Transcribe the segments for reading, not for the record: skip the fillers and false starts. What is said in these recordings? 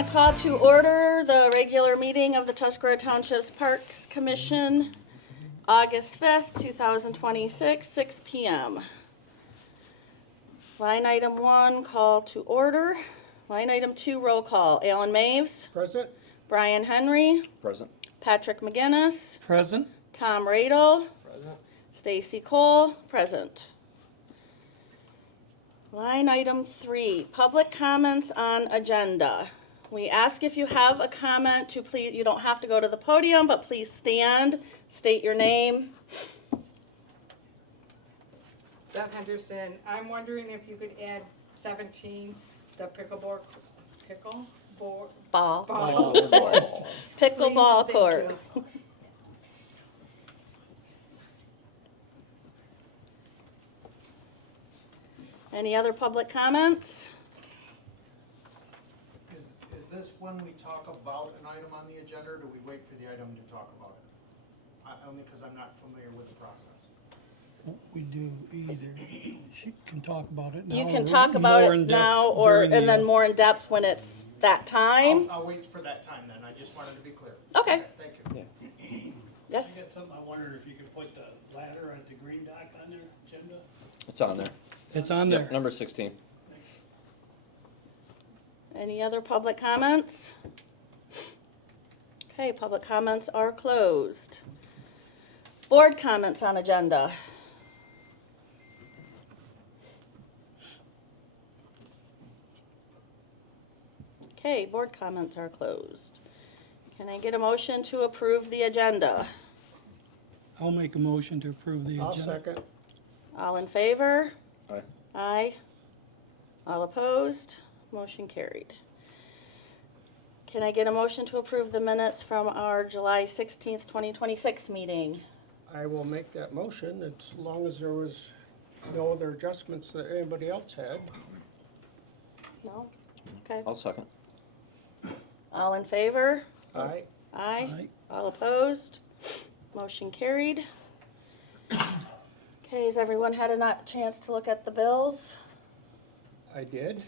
going to call to order the regular meeting of the Tuscarora Township's Parks Commission, August 5th, 2026, 6 p.m. Line item 1, call to order. Line item 2, roll call. Alan Maves. Present. Brian Henry. Present. Patrick McGinnis. Present. Tom Radel. Present. Stacy Cole. Present. Line item 3, public comments on agenda. We ask if you have a comment to please, you don't have to go to the podium, but please stand, state your name. Beth Henderson, I'm wondering if you could add 17, the pickleball Ball. court. Pickleball Please, court. thank Any other public comments? Is this when we talk about an item on the agenda, or do we wait for the item to talk about it? Only because I'm not familiar with the process. We do either. She can talk about it now. You can or talk about more it in depth now or, during and the, then more in depth when it's that time. I'll wait for that time then, I just wanted to be clear. Okay. Thank you. Yes? I got something, I wondered if you could put the ladder at the green dot on their agenda? It's on there. It's on Yep, there. number 16. Any other public comments? Okay, public comments are closed. Board comments on agenda. Okay, board comments are closed. Can I get a motion to approve the agenda? I'll make a motion to approve the I'll agenda. second. All in favor? Aye. Aye. All opposed? Motion carried. Can I get a motion to approve the minutes from our July 16th, 2026 meeting? I will make that motion, as long as there was no other adjustments that anybody else had. No? Okay. I'll second. All in favor? Aye. Aye. Aye. All opposed? Motion carried. Okay, has everyone had a chance to look at the bills? I did.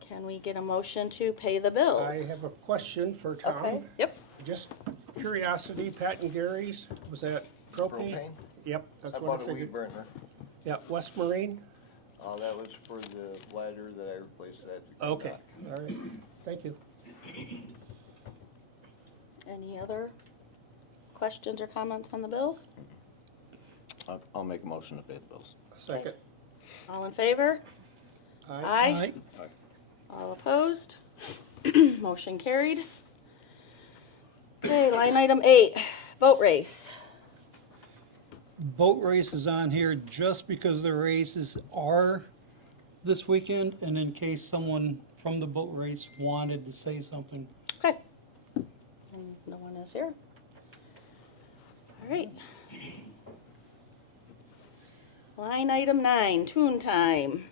Can we get a motion to pay the bills? I have a question for Okay, Tom. yep. Just curiosity, Pat and Gary's, was that propane? Propane? Yep, that's I what I bought a weed figured. burner. Yeah, West Marine? That was for the ladder that I replaced at the Okay, dock. all right, thank you. Any other questions or comments on the bills? I'll make a motion to pay the bills. Second. All in favor? Aye. Aye. All opposed? Motion carried. Okay, line item 8, boat race. Boat race is on here just because the races are this weekend and in case someone from the boat race wanted to say something. Okay. And no one is here. All right. Line item 9, TooonTime.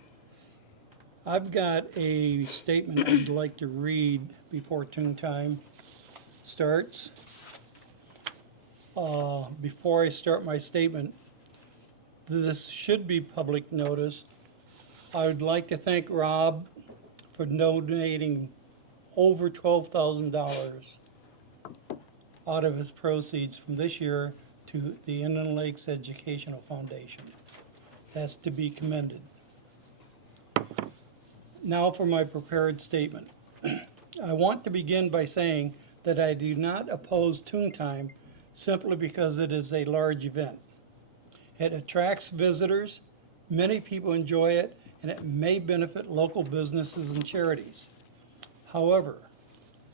I've got a statement I'd like to read before TooonTime starts. Before I start my statement, this should be public notice. I would like to thank Rob for donating over $12,000 out of his proceeds from this year to the Inland Lakes Educational Foundation. That's to be commended. Now for my prepared statement. I want to begin by saying that I do not oppose TooonTime simply because it is a large event. It attracts visitors, many people enjoy it, and it may benefit local businesses and charities. However,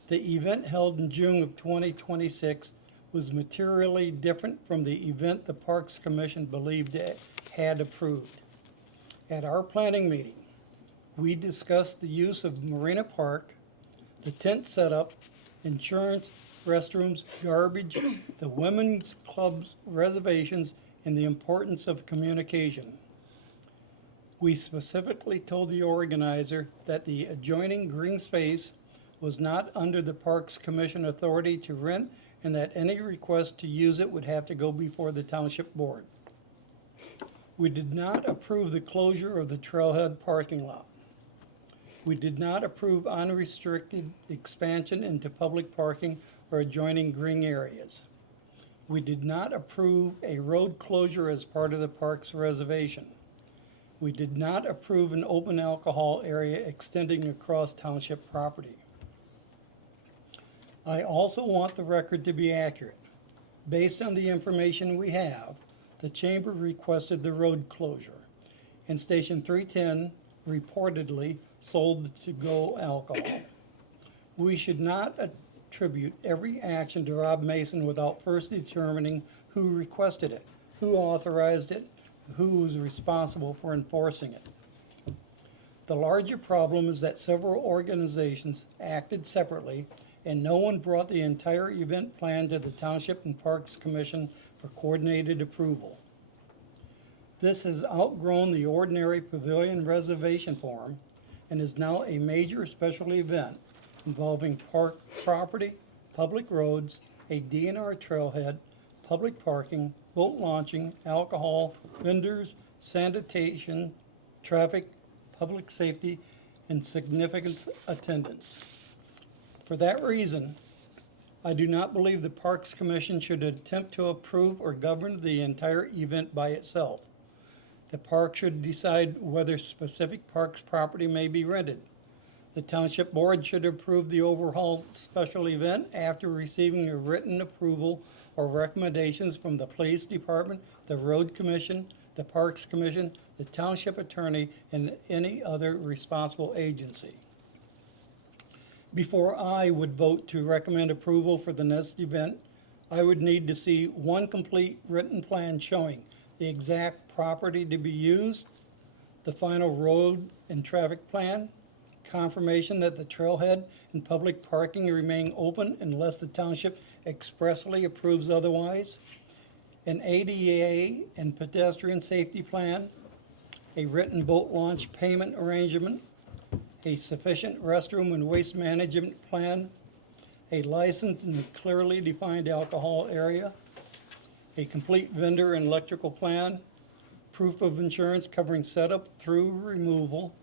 the event held in June of 2026 was materially different from the event the Parks Commission believed it had approved. At our planning meeting, we discussed the use of Marina Park, the tent setup, insurance, restrooms, garbage, the women's club's reservations, and the importance of communication. We specifically told the organizer that the adjoining green space was not under the Parks Commission authority to rent and that any request to use it would have to go before the Township Board. We did not approve the closure of the Trailhead parking lot. We did not approve unrestricted expansion into public parking or adjoining green areas. We did not approve a road closure as part of the park's reservation. We did not approve an open alcohol area extending across township property. I also want the record to be accurate. Based on the information we have, the chamber requested the road closure, and Station 310 reportedly sold to-go alcohol. We should not attribute every action to Rob Mason without first determining who requested it, who authorized it, who was responsible for enforcing it. The larger problem is that several organizations acted separately and no one brought the entire event plan to the Township and Parks Commission for coordinated approval. This has outgrown the ordinary pavilion reservation forum and is now a major special event involving park property, public roads, a DNR trailhead, public parking, boat launching, alcohol, vendors, sanitation, traffic, public safety, and significant attendance. For that reason, I do not believe the Parks Commission should attempt to approve or govern the entire event by itself. The park should decide whether specific parks property may be rented. The Township Board should approve the overall special event after receiving a written approval or recommendations from the Police Department, the Road Commission, the Parks Commission, the Township Attorney, and any other responsible agency. Before I would vote to recommend approval for the next event, I would need to see one complete written plan showing the exact property to be used, the final road and traffic plan, confirmation that the trailhead and public parking remain open unless the township expressly approves otherwise, an ADA and pedestrian safety plan, a written boat launch payment arrangement, a sufficient restroom and waste management plan, a licensed and clearly defined alcohol area, a complete vendor and electrical plan, proof of insurance covering setup through removal,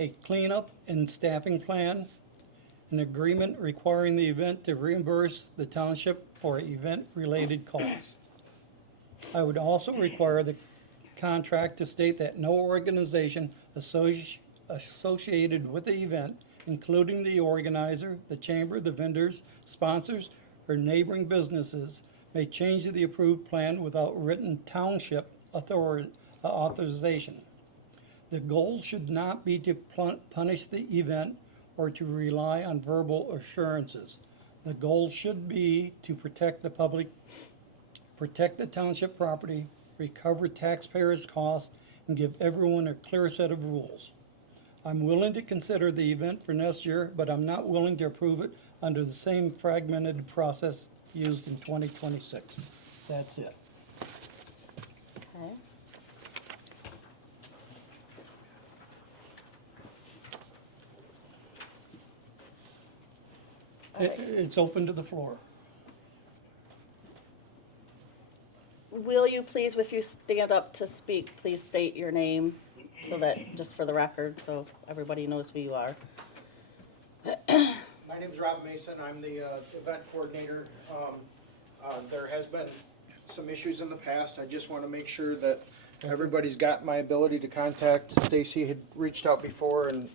a cleanup and staffing plan, an agreement requiring the event to reimburse the township for event-related costs. I would also require the contract to state that no organization associated with the event, including the organizer, the chamber, the vendors, sponsors, or neighboring businesses, may change the approved plan without written township authorization. The goal should not be to punish the event or to rely on verbal assurances. The goal should be to protect the public, protect the township property, recover taxpayers' costs, and give everyone a clear set of rules. I'm willing to consider the event for next year, but I'm not willing to approve it under the same fragmented process used in 2026. That's it. Okay. It's open to the floor. Will you please, if you stand up to speak, please state your name so that, just for the record, so everybody knows who you are. My name's Rob Mason, I'm the event coordinator. There has been some issues in the past, I just want to make sure that everybody's got my ability to contact. Stacy had reached out before, and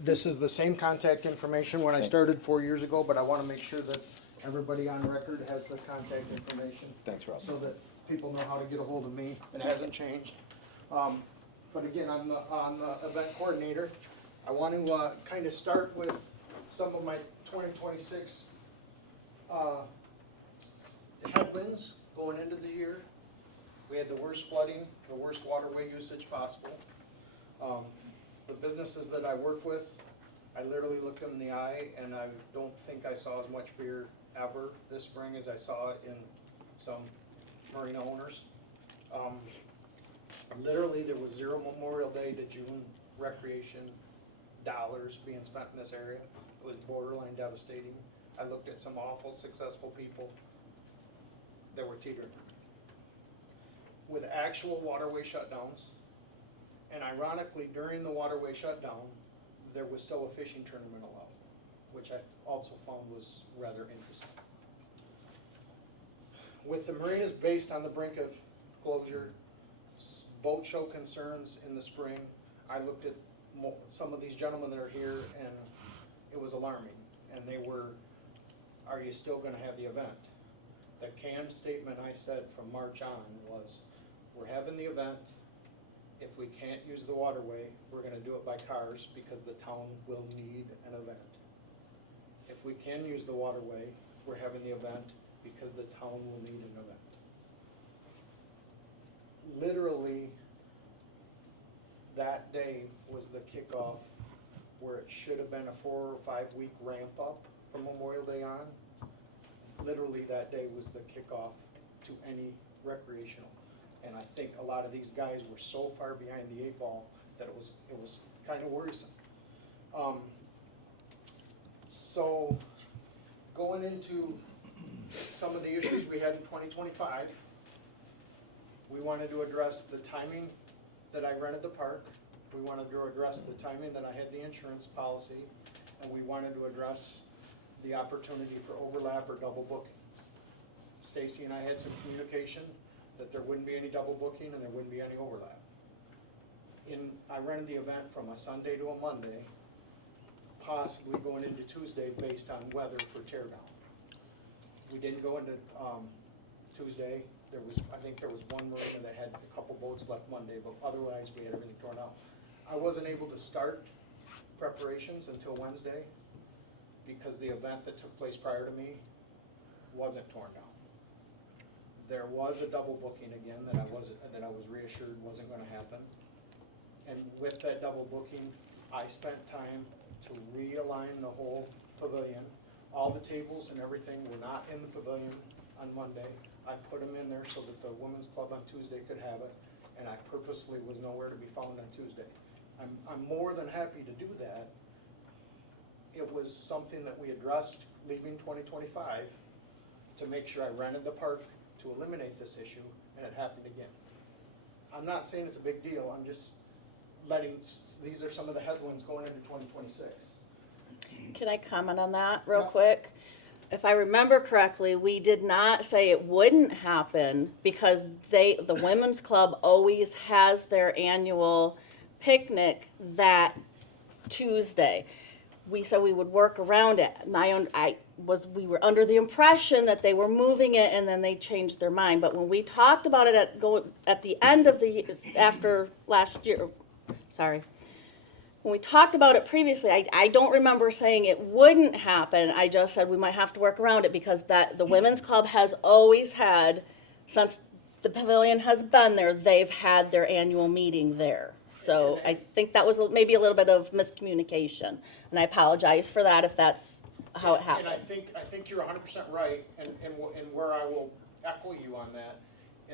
this is the same contact information when I started 4 years ago, but I want to make sure that everybody on record has the contact information. Thanks, Rob. So that people know how to get a hold of me, it hasn't changed. But again, I'm the event coordinator. I want to kind of start with some of my 2026 headwinds going into the year. We had the worst flooding, the worst waterway usage possible. The businesses that I work with, I literally look them in the eye and I don't think I saw as much fear ever this spring as I saw in some marina owners. Literally, there was zero Memorial Day to June recreation dollars being spent in this area. It was borderline devastating. I looked at some awful successful people that were teetering. With actual waterway shutdowns, And ironically, during the waterway shutdown, there was still a fishing tournament allowed, which I also found was rather interesting. With the marinas based on the brink of closure, boat show concerns in the spring, I looked at some of these gentlemen that are here, and it was alarming. And they were, are you still gonna have the event? The canned statement I said from March on was, we're having the event. If we can't use the waterway, we're gonna do it by cars because the town will need an event. If we can use the waterway, we're having the event because the town will need an event. Literally, that day was the kickoff where it should have been a 4 or 5 week ramp up from Memorial Day on. Literally, that day was the kickoff to any recreational. And I think a lot of these guys were so far behind the 8 ball that it was kind of worrisome. So going into some of the issues we had in 2025, we wanted to address the timing that I rented the park. We wanted to address the timing that I had the insurance policy, and we wanted to address the opportunity for overlap or double booking. Stacy and I had some communication that there wouldn't be any double booking and there wouldn't be any overlap. I rented the event from a Sunday to a Monday, possibly going into Tuesday based on weather for teardown. We didn't go into Tuesday. I think there was one marina that had a couple boats left Monday, but otherwise we had everything torn out. I wasn't able to start preparations until Wednesday because the event that took place prior to me wasn't torn down. There was a double booking again that I was reassured wasn't gonna happen. And with that double booking, I spent time to realign the whole pavilion. All the tables and everything were not in the pavilion on Monday. I put them in there so that the women's club on Tuesday could have it, and I purposely was nowhere to be found on Tuesday. I'm more than happy to do that. It was something that we addressed leaving 2025 to make sure I rented the park to eliminate this issue, and it happened again. I'm not saying it's a big deal, I'm just these are some of the headwinds going into 2026. Can I comment on that real Yeah. quick? If I remember correctly, we did not say it wouldn't happen because the women's club always has their annual picnic that Tuesday. We said we would work around it. We were under the impression that they were moving it and then they changed their mind. But when we talked about it at the end of after last year, when we talked about it previously, I don't remember saying it wouldn't happen. I just said we might have to work around it because the women's club has always had, since the pavilion has been there, they've had their annual meeting there. So I think that was maybe a little bit of miscommunication, and I apologize for that if that's how it happened. And I think you're 100% right, and where I will echo you on that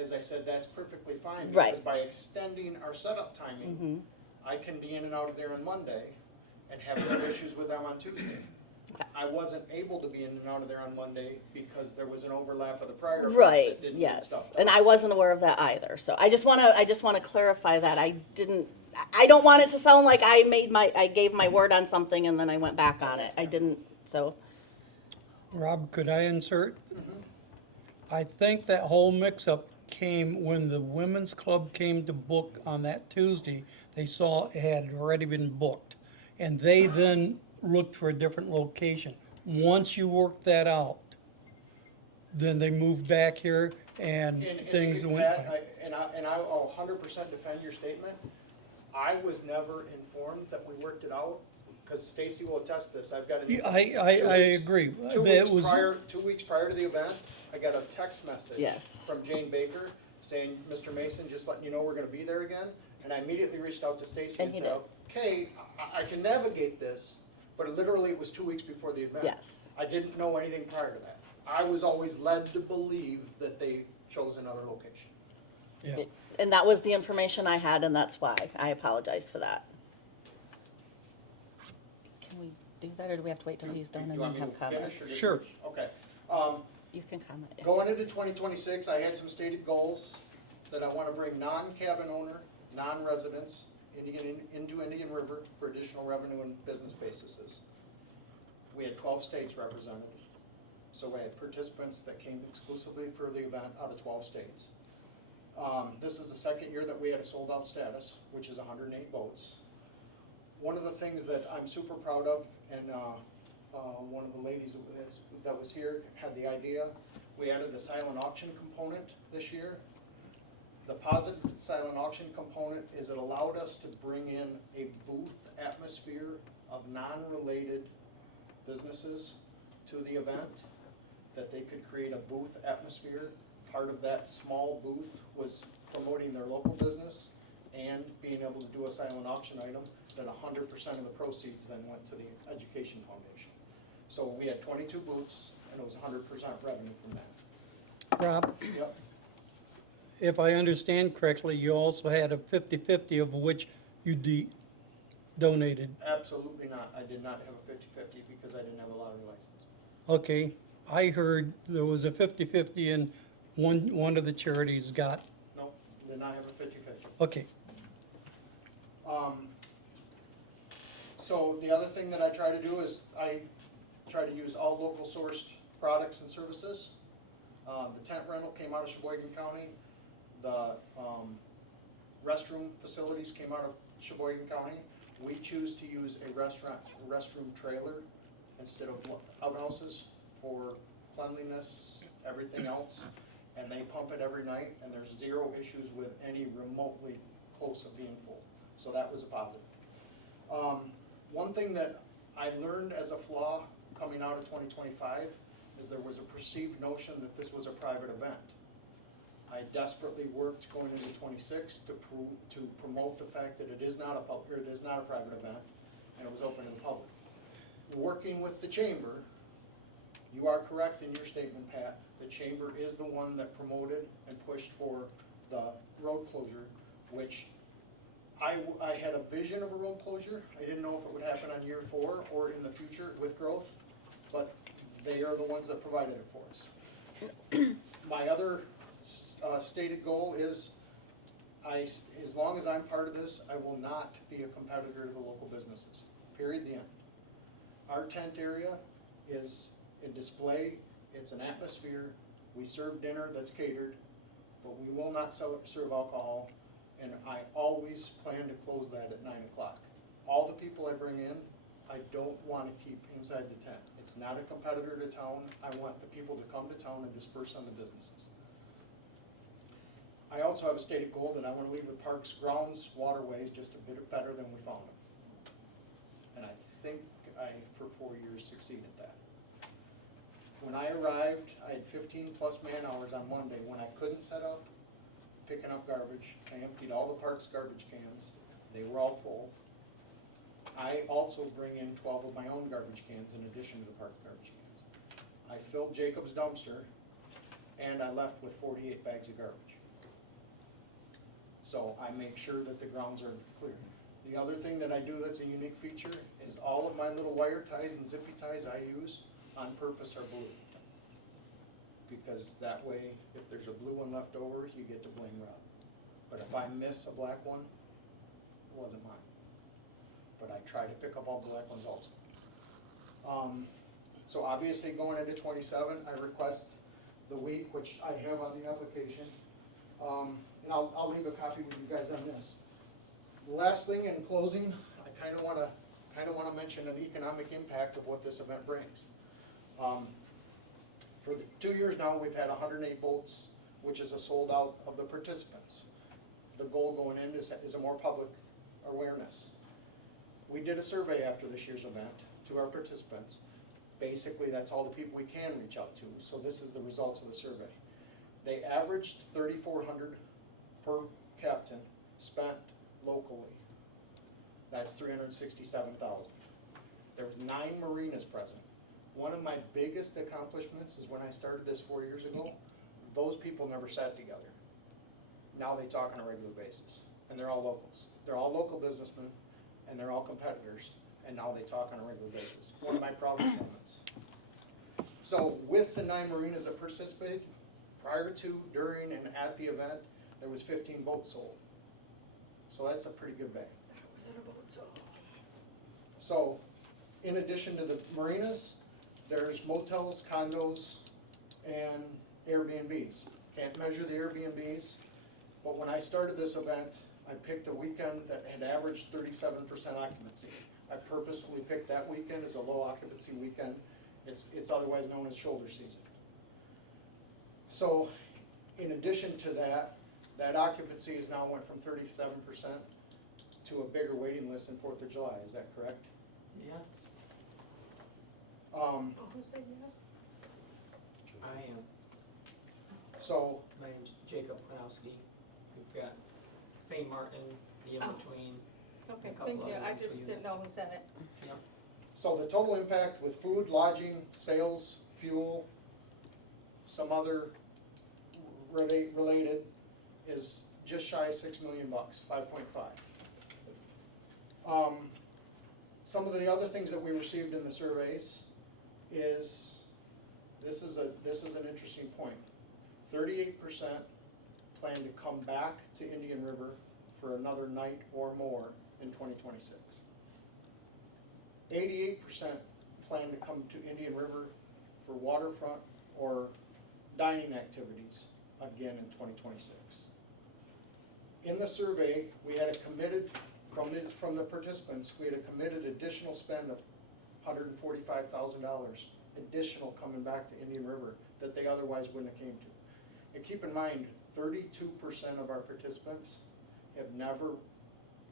is I said that's perfectly fine. Right. Because by extending our setup timing, I can be in and out of there on Monday and have no issues with them on Tuesday. Okay. I wasn't able to be in and out of there on Monday because there was an overlap of the prior event Right, that didn't get yes, stuff done. and I wasn't aware of that either, so I just wanna clarify that, I don't want it to sound like I gave my word on something and then I went back on it, I didn't, so. Rob, could I insert? I think that whole mix-up came when the women's club came to book on that Tuesday. They saw it had already been booked, and they then looked for a different location. Once you worked that out, then they moved back here and things to went. Pat, I'll 100% defend your statement. I was never informed that we worked it out, because Stacy will attest to this. I've got an I agree. 2 That weeks was- prior, 2 weeks prior to the event, I got a text message Yes. from Jane Baker saying, Mr. Mason, just letting you know we're gonna be there again. And I immediately reached out to Stacy And and he said, did. okay, I can navigate this, but literally it was 2 weeks before the event. Yes. I didn't know anything prior to that. I was always led to believe that they chose another location. Yeah. And that was the information I had, and that's why, I apologize for that. Can we do that, or do we have to wait till he's done and You then want me have to finish comments? or? Sure. Okay. You can comment, yeah. Going into 2026, I had some stated goals that I want to bring non-cabin owner, non-residents into Indian River for additional revenue and business bases. We had 12 states represented. So we had participants that came exclusively for the event out of 12 states. This is the second year that we had a sold-out status, which is 108 boats. One of the things that I'm super proud of, and one of the ladies that was here had the idea, we added a silent auction component this year. The positive silent auction component is it allowed us to bring in a booth atmosphere of non-related businesses to the event, that they could create a booth atmosphere. Part of that small booth was promoting their local business and being able to do a silent auction item, that 100% of the proceeds then went to the Education Foundation. So we had 22 booths, and it was 100% revenue from that. Rob, Yep. if I understand correctly, you also had a 50-50 of which you donated. Absolutely not. I did not have a 50-50 because I didn't have a lottery license. Okay, I heard there was a 50-50 and one of the charities got, No, did not have a 50-50. okay. So the other thing that I try to do is I try to use all local sourced products and services. The tent rental came out of Sheboygan County. The restroom facilities came out of Sheboygan County. We choose to use a restroom trailer instead of outhouses for cleanliness, everything else. And they pump it every night, and there's zero issues with any remotely close of being full. So that was a positive. One thing that I learned as a flaw coming out of 2025 is there was a perceived notion that this was a private event. I desperately worked going into 26 to promote the fact that it is not a private event, and it was open to the public. Working with the chamber, you are correct in your statement, Pat. The chamber is the one that promoted and pushed for the road closure, which I had a vision of a road closure. I didn't know if it would happen on year 4 or in the future with growth, but they are the ones that provided it for us. My other stated goal is, as long as I'm part of this, I will not be a competitor to the local businesses. Period, the end. Our tent area is a display, it's an atmosphere. We serve dinner that's catered, but we will not serve alcohol, and I always plan to close that at 9 o'clock. All the people I bring in, I don't want to keep inside the tent. It's not a competitor to town. I want the people to come to town and disperse on the businesses. I also have a stated goal that I want to leave the parks, grounds, waterways just a bit better than we found them. And I think I, for 4 years, succeeded that. When I arrived, I had 15 plus man hours on Monday when I couldn't set up, picking up garbage. I emptied all the parks garbage cans. They were all full. I also bring in 12 of my own garbage cans in addition to the park garbage cans. I filled Jacob's dumpster, and I left with 48 bags of garbage. So I make sure that the grounds are clear. The other thing that I do that's a unique feature is all of my little wire ties and zippy ties I use on purpose are blue. Because that way, if there's a blue one left over, you get to blame Rob. But if I miss a black one, it wasn't mine. But I try to pick up all the black ones also. So obviously going into 27, I request the week, which I have on the application. And I'll leave a copy with you guys on this. The last thing in closing, I kind of want to mention an economic impact of what this event brings. For the 2 years now, we've had 108 boats, which is a sold out of the participants. The goal going in is a more public awareness. We did a survey after this year's event to our participants. Basically, that's all the people we can reach out to. So this is the results of the survey. They averaged $3,400 per captain spent locally. That's $367,000. There was 9 marinas present. One of my biggest accomplishments is when I started this 4 years ago, those people never sat together. Now they talk on a regular basis, and they're all locals. They're all local businessmen, and they're all competitors, and now they talk on a regular basis. One of my proudest moments. So with the 9 marinas that participated, prior to, during, and at the event, there was 15 boats sold. So that's a pretty good bang. So, in addition to the marinas, there's motels, condos, and Airbnbs. Can't measure the Airbnbs, but when I started this event, I picked a weekend that had averaged 37% occupancy. I purposefully picked that weekend as a low occupancy weekend. It's otherwise known as shoulder season. So, in addition to that, that occupancy has now went from 37% to a bigger waiting list than 4th of July, is that correct? Yeah, Who said yes? I am. So, My name's Jacob Panowski. We've got Fane Martin, the in-between. Okay, A couple thank you, other I extra just didn't know who said it. Yep. so the total impact with food, lodging, sales, fuel, some other related is just shy of $6 million, 5.5. Some of the other things that we received in the surveys is, this is an interesting point. 38% plan to come back to Indian River for another night or more in 2026. 88% plan to come to Indian River for waterfront or dining activities again in 2026. In the survey, we had a committed, from the participants, we had a committed additional spend of $145,000 additional coming back to Indian River that they otherwise wouldn't have came to. And keep in mind, 32% of our participants have never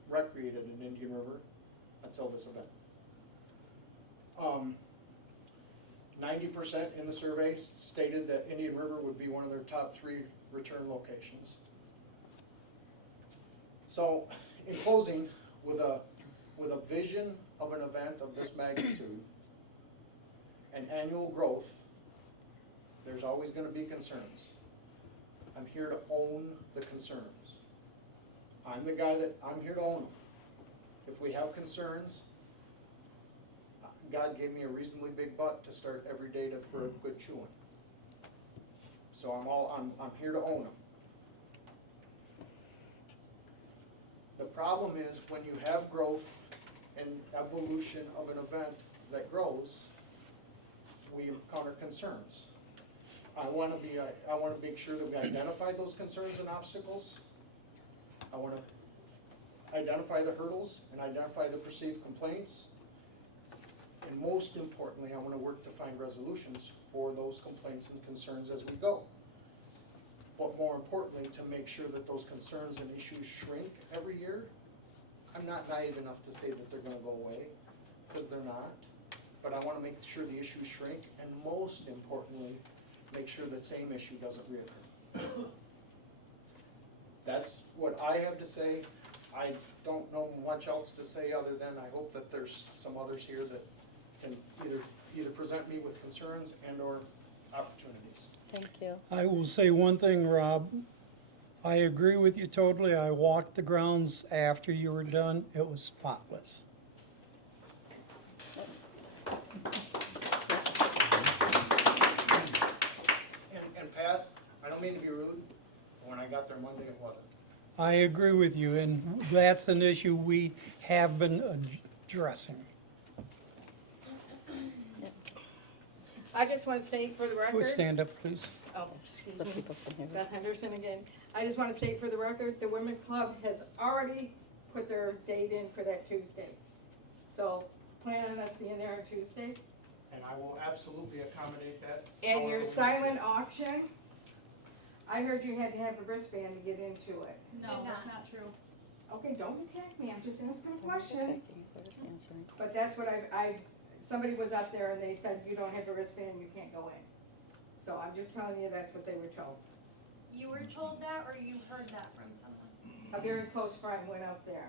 recreated in Indian River until this event. 90% in the survey stated that Indian River would be one of their top 3 return locations. So, in closing, with a vision of an event of this magnitude and annual growth, there's always going to be concerns. I'm here to own the concerns. I'm the guy I'm here to own them. If we have concerns, God gave me a reasonably big butt to start every day for a good chewing. So I'm here to own them. The problem is when you have growth and evolution of an event that grows, we encounter concerns. I want to make sure that we identify those concerns and obstacles. I want to identify the hurdles and identify the perceived complaints. And most importantly, I want to work to find resolutions for those complaints and concerns as we go. But more importantly, to make sure that those concerns and issues shrink every year. I'm not naive enough to say that they're going to go away, because they're not. But I want to make sure the issues shrink, and most importantly, make sure the same issue doesn't reoccur. That's what I have to say. I don't know much else to say other than I hope that there's some others here that can either present me with concerns and or opportunities. Thank you. I will say one thing, Rob. I agree with you totally. I walked the grounds after you were done. It was spotless. And Pat, I don't mean to be rude, but when I got there Monday, it wasn't. I agree with you, and that's an issue we have been addressing. I just want to state for the record. Would stand up, please. Oh, excuse So me. people can hear Beth Henderson again. I just want to state for the record, the Women's Club has already put their date in for that Tuesday. So plan on us being there on Tuesday. And I will absolutely accommodate that. And your However, silent auction, I heard you had to have a wristband to get into it. No, that's not true. Okay, don't attack me, I'm just asking a Checking question. for his answering. But that's what somebody was up there and they said, you don't have a wristband, you can't go in. So I'm just telling you, that's what they were told. You were told that, or you heard that from someone? A very close friend went up there.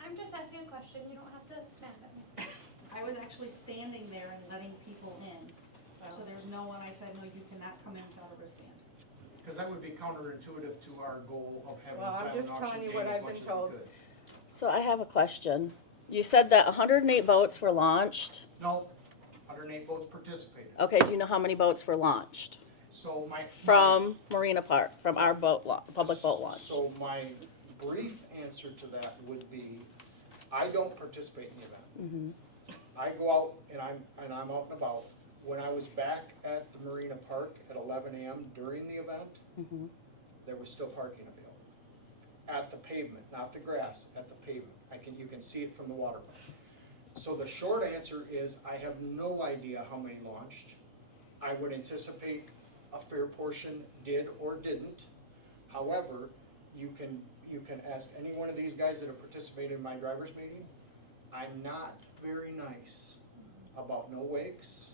I'm just asking a question, you don't have to snap at me. I was actually standing there and letting people in. So there's no one, I said, no, you cannot come in without a wristband. Because that would be counterintuitive to our goal of having Well, a I'm silent just auction telling you date what as I've much been as we told. could. So I have a question. You said that 108 boats were launched. No, 108 boats participated. Okay, do you know how many boats were launched? So From Marina Park, from our boat public boat launch? So my brief answer to that would be, I don't participate in the event. I go out and I'm out and about. When I was back at the Marina Park at 11 a.m. during the event, there was still parking available. At the pavement, not the grass, at the pavement. You can see it from the water. So the short answer is, I have no idea how many launched. I would anticipate a fair portion did or didn't. However, you can ask any one of these guys that have participated in my driver's meeting. I'm not very nice about no wakes,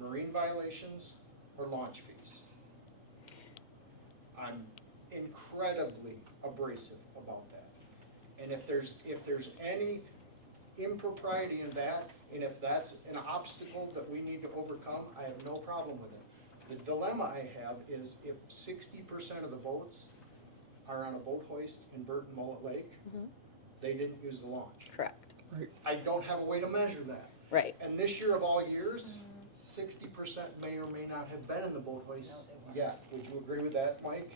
marine violations, or launch fees. I'm incredibly abrasive about that. And if there's any impropriety in that, and if that's an obstacle that we need to overcome, I have no problem with it. The dilemma I have is if 60% of the boats are on a boat hoist in Burton Mullet Lake, they didn't use the launch. Correct. I don't have a way to measure that. Right. And this year of all years, 60% may or may not have been in the boat hoist yet. Would you agree with that, Mike?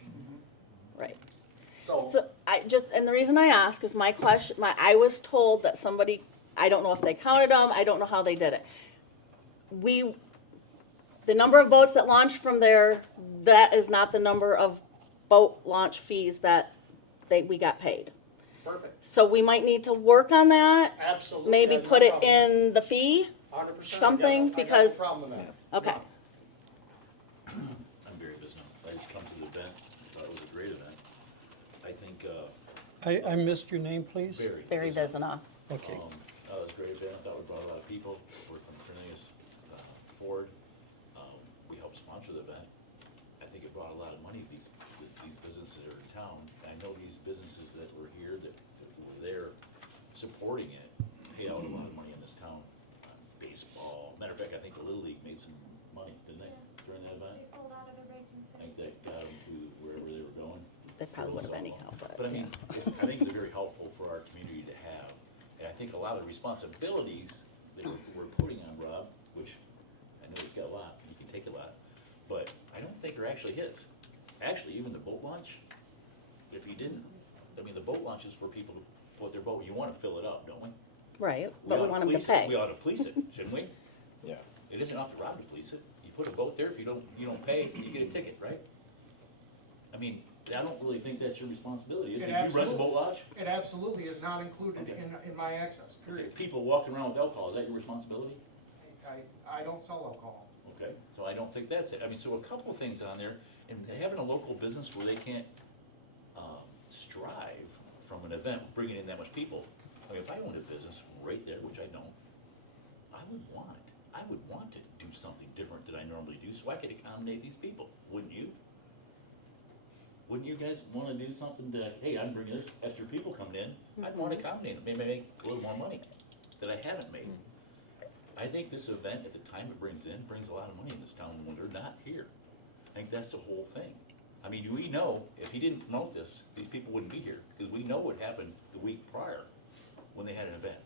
Right. So, So and the reason I ask is I was told that somebody, I don't know if they counted them, I don't know how they did it. The number of boats that launched from there, that is not the number of boat launch fees that we got paid. perfect. So we might need to work on that, Absolutely. maybe I have no put it problem. in the fee, 100%. something, I got no because- problem with that. okay. I'm Barry Bisnow. I just come to the event. Thought it was a great event. I think, I missed your name, please? Barry Bisnow. Okay. That was a great event. I thought we brought a lot of people. Worked on Phineas Ford. We helped sponsor the event. I think it brought a lot of money to these businesses that are in town. I know these businesses that were here, that were there supporting it, paid out a lot of money in this town. Baseball. Matter of fact, I think the Little League made some money, didn't they, during that event? They sold out of their bacon I think that got them to wherever they were going. They probably would have Really anyhow, softball. but I mean, yeah. I think it's very helpful for our community to have. And I think a lot of the responsibilities that we're putting on Rob, which I know he's got a lot, he can take a lot, but I don't think are actually his. Actually, even the boat launch, if he didn't, I mean, the boat launch is for people to put their boat, you wanna fill it up, don't we? Right, but we ought want them to police it. We pay. ought to police it, shouldn't we? Yeah. It isn't up to Rob to police it. You put a boat there, if you don't pay, you get a ticket, right? I mean, I don't really think that's your responsibility. Did you rent the absolutely- boat lodge? It absolutely is not included Okay. in my access, Okay, period. people walking around with alcohol, is that your responsibility? I don't sell alcohol. Okay, so I don't think that's it. I mean, so a couple of things on there, and having a local business where they can't strive from an event, bringing in that much people. I mean, if I owned a business right there, which I don't, I would want to do something different than I normally do, so I could accommodate these people, wouldn't you? Wouldn't you guys wanna do something that, hey, I'm bringing this extra people coming in, I'd wanna accommodate them, maybe make a little more money that I haven't made. I think this event, at the time it brings a lot of money in this town when they're not here. I think that's the whole thing. I mean, we know, if he didn't promote this, these people wouldn't be here, because we know what happened the week prior when they had an event.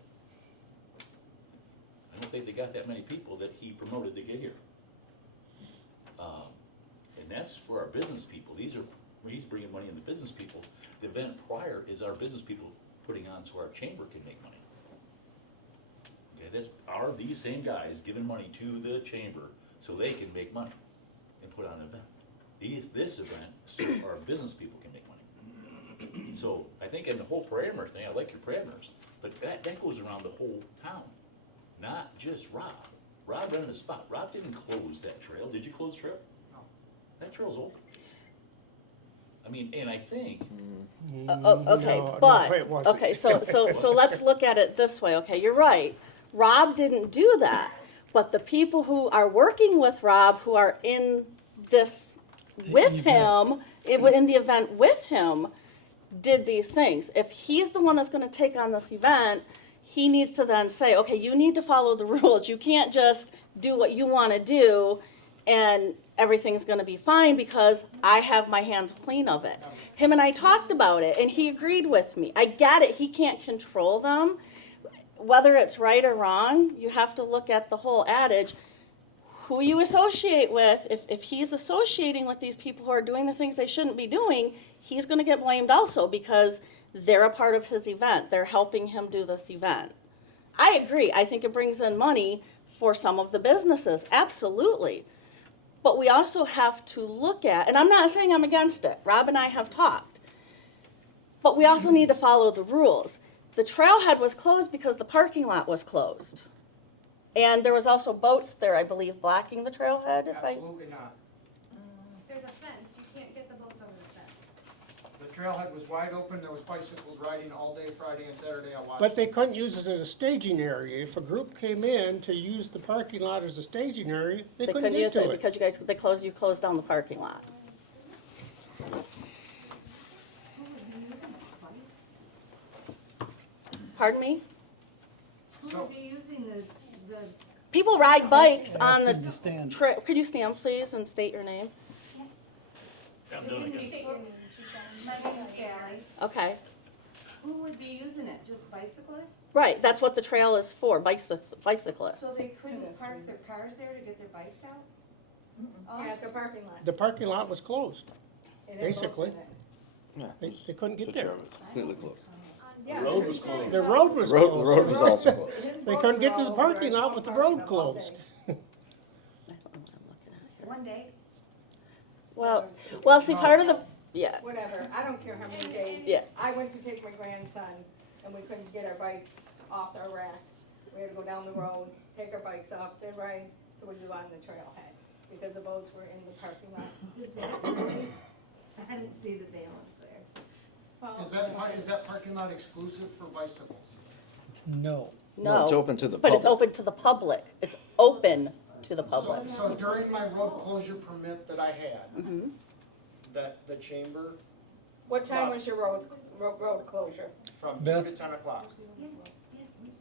I don't think they got that many people that he promoted to get here. And that's for our business people. He's bringing money in the business people. The event prior is our business people putting on so our chamber can make money. Okay, are these same guys giving money to the chamber so they can make money and put on an event. This event, so our business people can make money. So I think in the whole parameter thing, I like your parameters, but that goes around the whole town, not just Rob. Rob rented a spot. Rob didn't close that trail. Did you close the trail? No. That trail's open. I mean, and I think, Okay, No, but, it wasn't. okay, so let's look at it this way, okay, you're right. Rob didn't do that, but the people who are working with Rob, who are in this with him, in the event with him, did these things. If he's the one that's gonna take on this event, he needs to then say, okay, you need to follow the rules. You can't just do what you wanna do and everything's gonna be fine because I have my hands clean of it. Him and I talked about it and he agreed with me. I get it, he can't control them. Whether it's right or wrong, you have to look at the whole adage. Who you associate with, if he's associating with these people who are doing the things they shouldn't be doing, he's gonna get blamed also because They're a part of his event. They're helping him do this event. I agree. I think it brings in money for some of the businesses, absolutely. But we also have to look at, and I'm not saying I'm against it. Rob and I have talked. But we also need to follow the rules. The trailhead was closed because the parking lot was closed. And there was also boats there, I believe, blocking the trailhead, if I. Absolutely not. There's a fence, you can't get the boats over the fence. The trailhead was wide open, there was bicycles riding all day Friday and Saturday, I watched. But they couldn't use it as a staging area. If a group came in to use the parking lot as a staging area, they couldn't get use to it it. because you closed down the parking lot. Pardon me? So, Who would be using the People ride bikes Ask on them to the stand. trail. Could you stand, please, and state your name? Yeah, I'm doing it again. state your name, she said. My name is Sally. Okay. Who would be using it? Just bicyclists? Right, that's what the trail is for, bicyclists. So they couldn't park their cars there to get their bikes out? Oh, Yeah, at the parking lot. The parking lot was closed. It had boats Basically. in it. Yeah. They couldn't The get there. trail was completely closed. Yeah, road there's was trail. closed. The road was The closed. road was also closed. His They boats couldn't were get to the all parking over. lot with the I'm talking road about all closed. day. one day? Well, see, part of the, yeah, Whatever, I don't care how many days. yeah. I went to take my grandson, and we couldn't get our bikes off our racks. We had to go down the road, take our bikes off, then ride, so we go on the trailhead, because the boats were in the parking lot. Is that really? I didn't see the balance there. Well, is that parking lot exclusive for bicycles? No. No. It's open to the But it's public. open to the public. It's open to the public. So during my road closure permit that I had, Mhm. that the chamber What time was your road closure? from 2 Beth? to 10 o'clock. Yeah, please.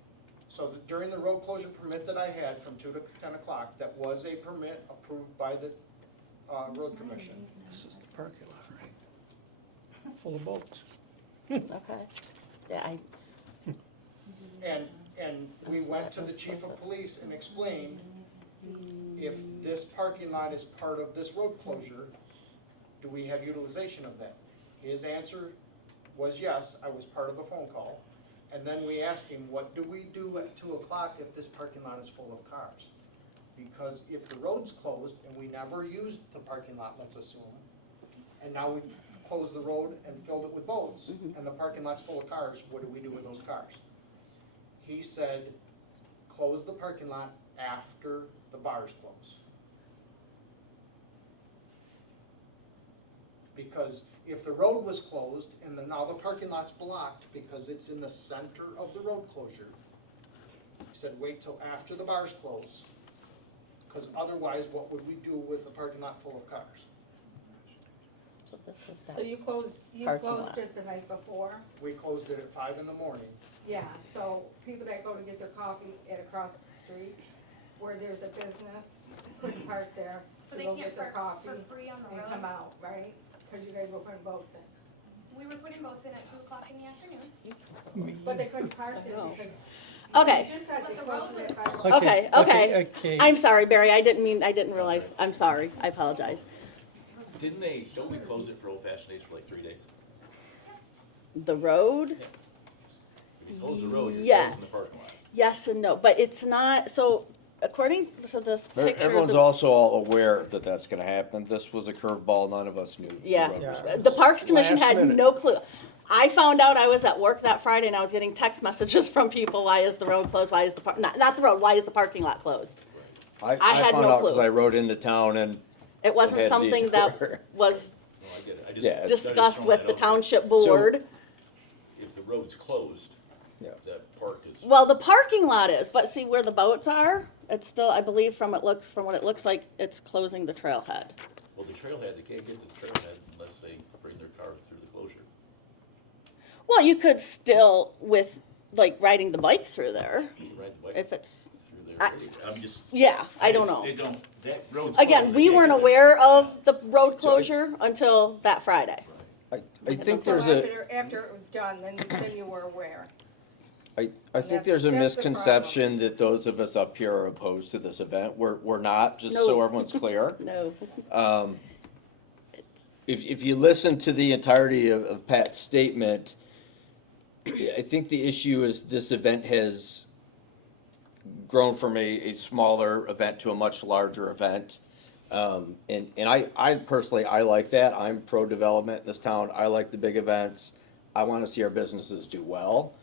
So during the road closure permit that I had from 2 to 10 o'clock, that was a permit approved by the road commission. This is the parking lot, right? Full of boats. Okay. Yeah, And we went to the chief of police and explained, if this parking lot is part of this road closure, do we have utilization of that? His answer was yes, I was part of a phone call. And then we asked him, what do we do at 2 o'clock if this parking lot is full of cars? Because if the road's closed and we never used the parking lot, let's assume, and now we closed the road and filled it with boats, and the parking lot's full of cars, what do we do with those cars? He said, close the parking lot after the bars close. Because if the road was closed and now the parking lot's blocked because it's in the center of the road closure, he said, wait till after the bars close, because otherwise, what would we do with a parking lot full of cars? so this is So that. you closed Parking lot. it the night before? We closed it at 5 in the morning. Yeah, so people that go to get their coffee at across the street, where there's a business, couldn't park there So to they go can't get their park coffee for free on the and road? come out, right? Because you guys were putting boats in. We were putting boats in at 2 o'clock in the afternoon. But they couldn't park there know. because. Okay. You just said they But the road closed it was at 5 full. o'clock. Okay. I'm sorry, Barry. I didn't realize. I'm sorry. I apologize. Don't we close it for old fashioned days for like 3 days? The road? If you close the road, you're Yes. closing the parking lot. Yes and no, but it's not, so according to this picture. Everyone's the- also all aware that that's gonna happen. This was a curveball none of us knew. the Yeah. road was Yeah. closed. The Parks Commission Last had minute. no clue. I found out I was at work that Friday and I was getting text messages from people, why is the road closed, why is the not the road, why is the parking lot closed? I had found no out because clue. I rode into town and It wasn't had something detour. that was No, I get it. I just- Yeah. I just discussed throwing with that the out there. township board. If the road's closed, Yeah. that park is. Well, the parking lot is, but see where the boats are? It's still, I believe from what it looks like, it's closing the trailhead. Well, the trailhead, they can't get to the trailhead unless they bring their cars through the closure. Well, you could still with, like, riding the bike through there, You can ride the bike if it's, through there. I'm just. yeah, I don't just- know. They don't, that road's. Again, closed, we they can't weren't get there. aware of the road closure until that Friday. I think So there's after it was done, then you were aware. I think That's- there's a that's the problem. misconception that those of us up here are opposed to this event. We're not, just so No. everyone's clear. No. If you listen to the entirety of Pat's statement, I think the issue is this event has grown from a smaller event to a much larger event. And I personally, I like that. I'm pro-development in this town. I like the big events. I want to see our businesses do well.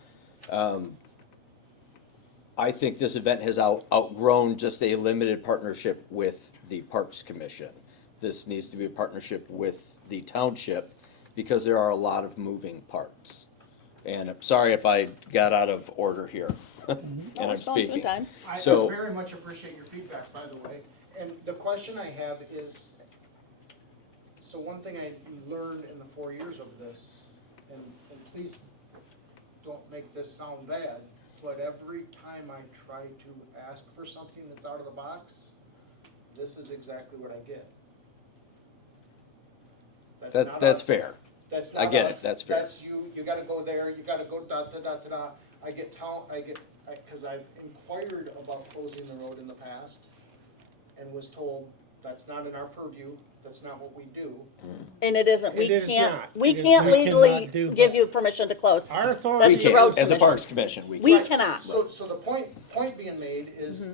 I think this event has outgrown just a limited partnership with the Parks Commission. This needs to be a partnership with the township because there are a lot of moving parts. And I'm sorry if I got out of order here. And I'm it's going speaking. TooonTime. I So- very much appreciate your feedback, by the way. And the question I have is, so one thing I learned in the 4 years of this, and please don't make this sound bad, but every time I try to ask for something that's out of the box, this is exactly what I get. not That's us. fair. That's I not get it. us. That's fair. That's you gotta go there, you gotta go da, da, da, da, da. Cause I've inquired about closing the road in the past and was told, that's not in our purview, that's not what we do. And it isn't, we It is can't, not. we It is can't not. We legally cannot do give that. you permission to close. Our That's authority. the road As a commission. Parks Commission, we We can't. cannot. So the point being made is,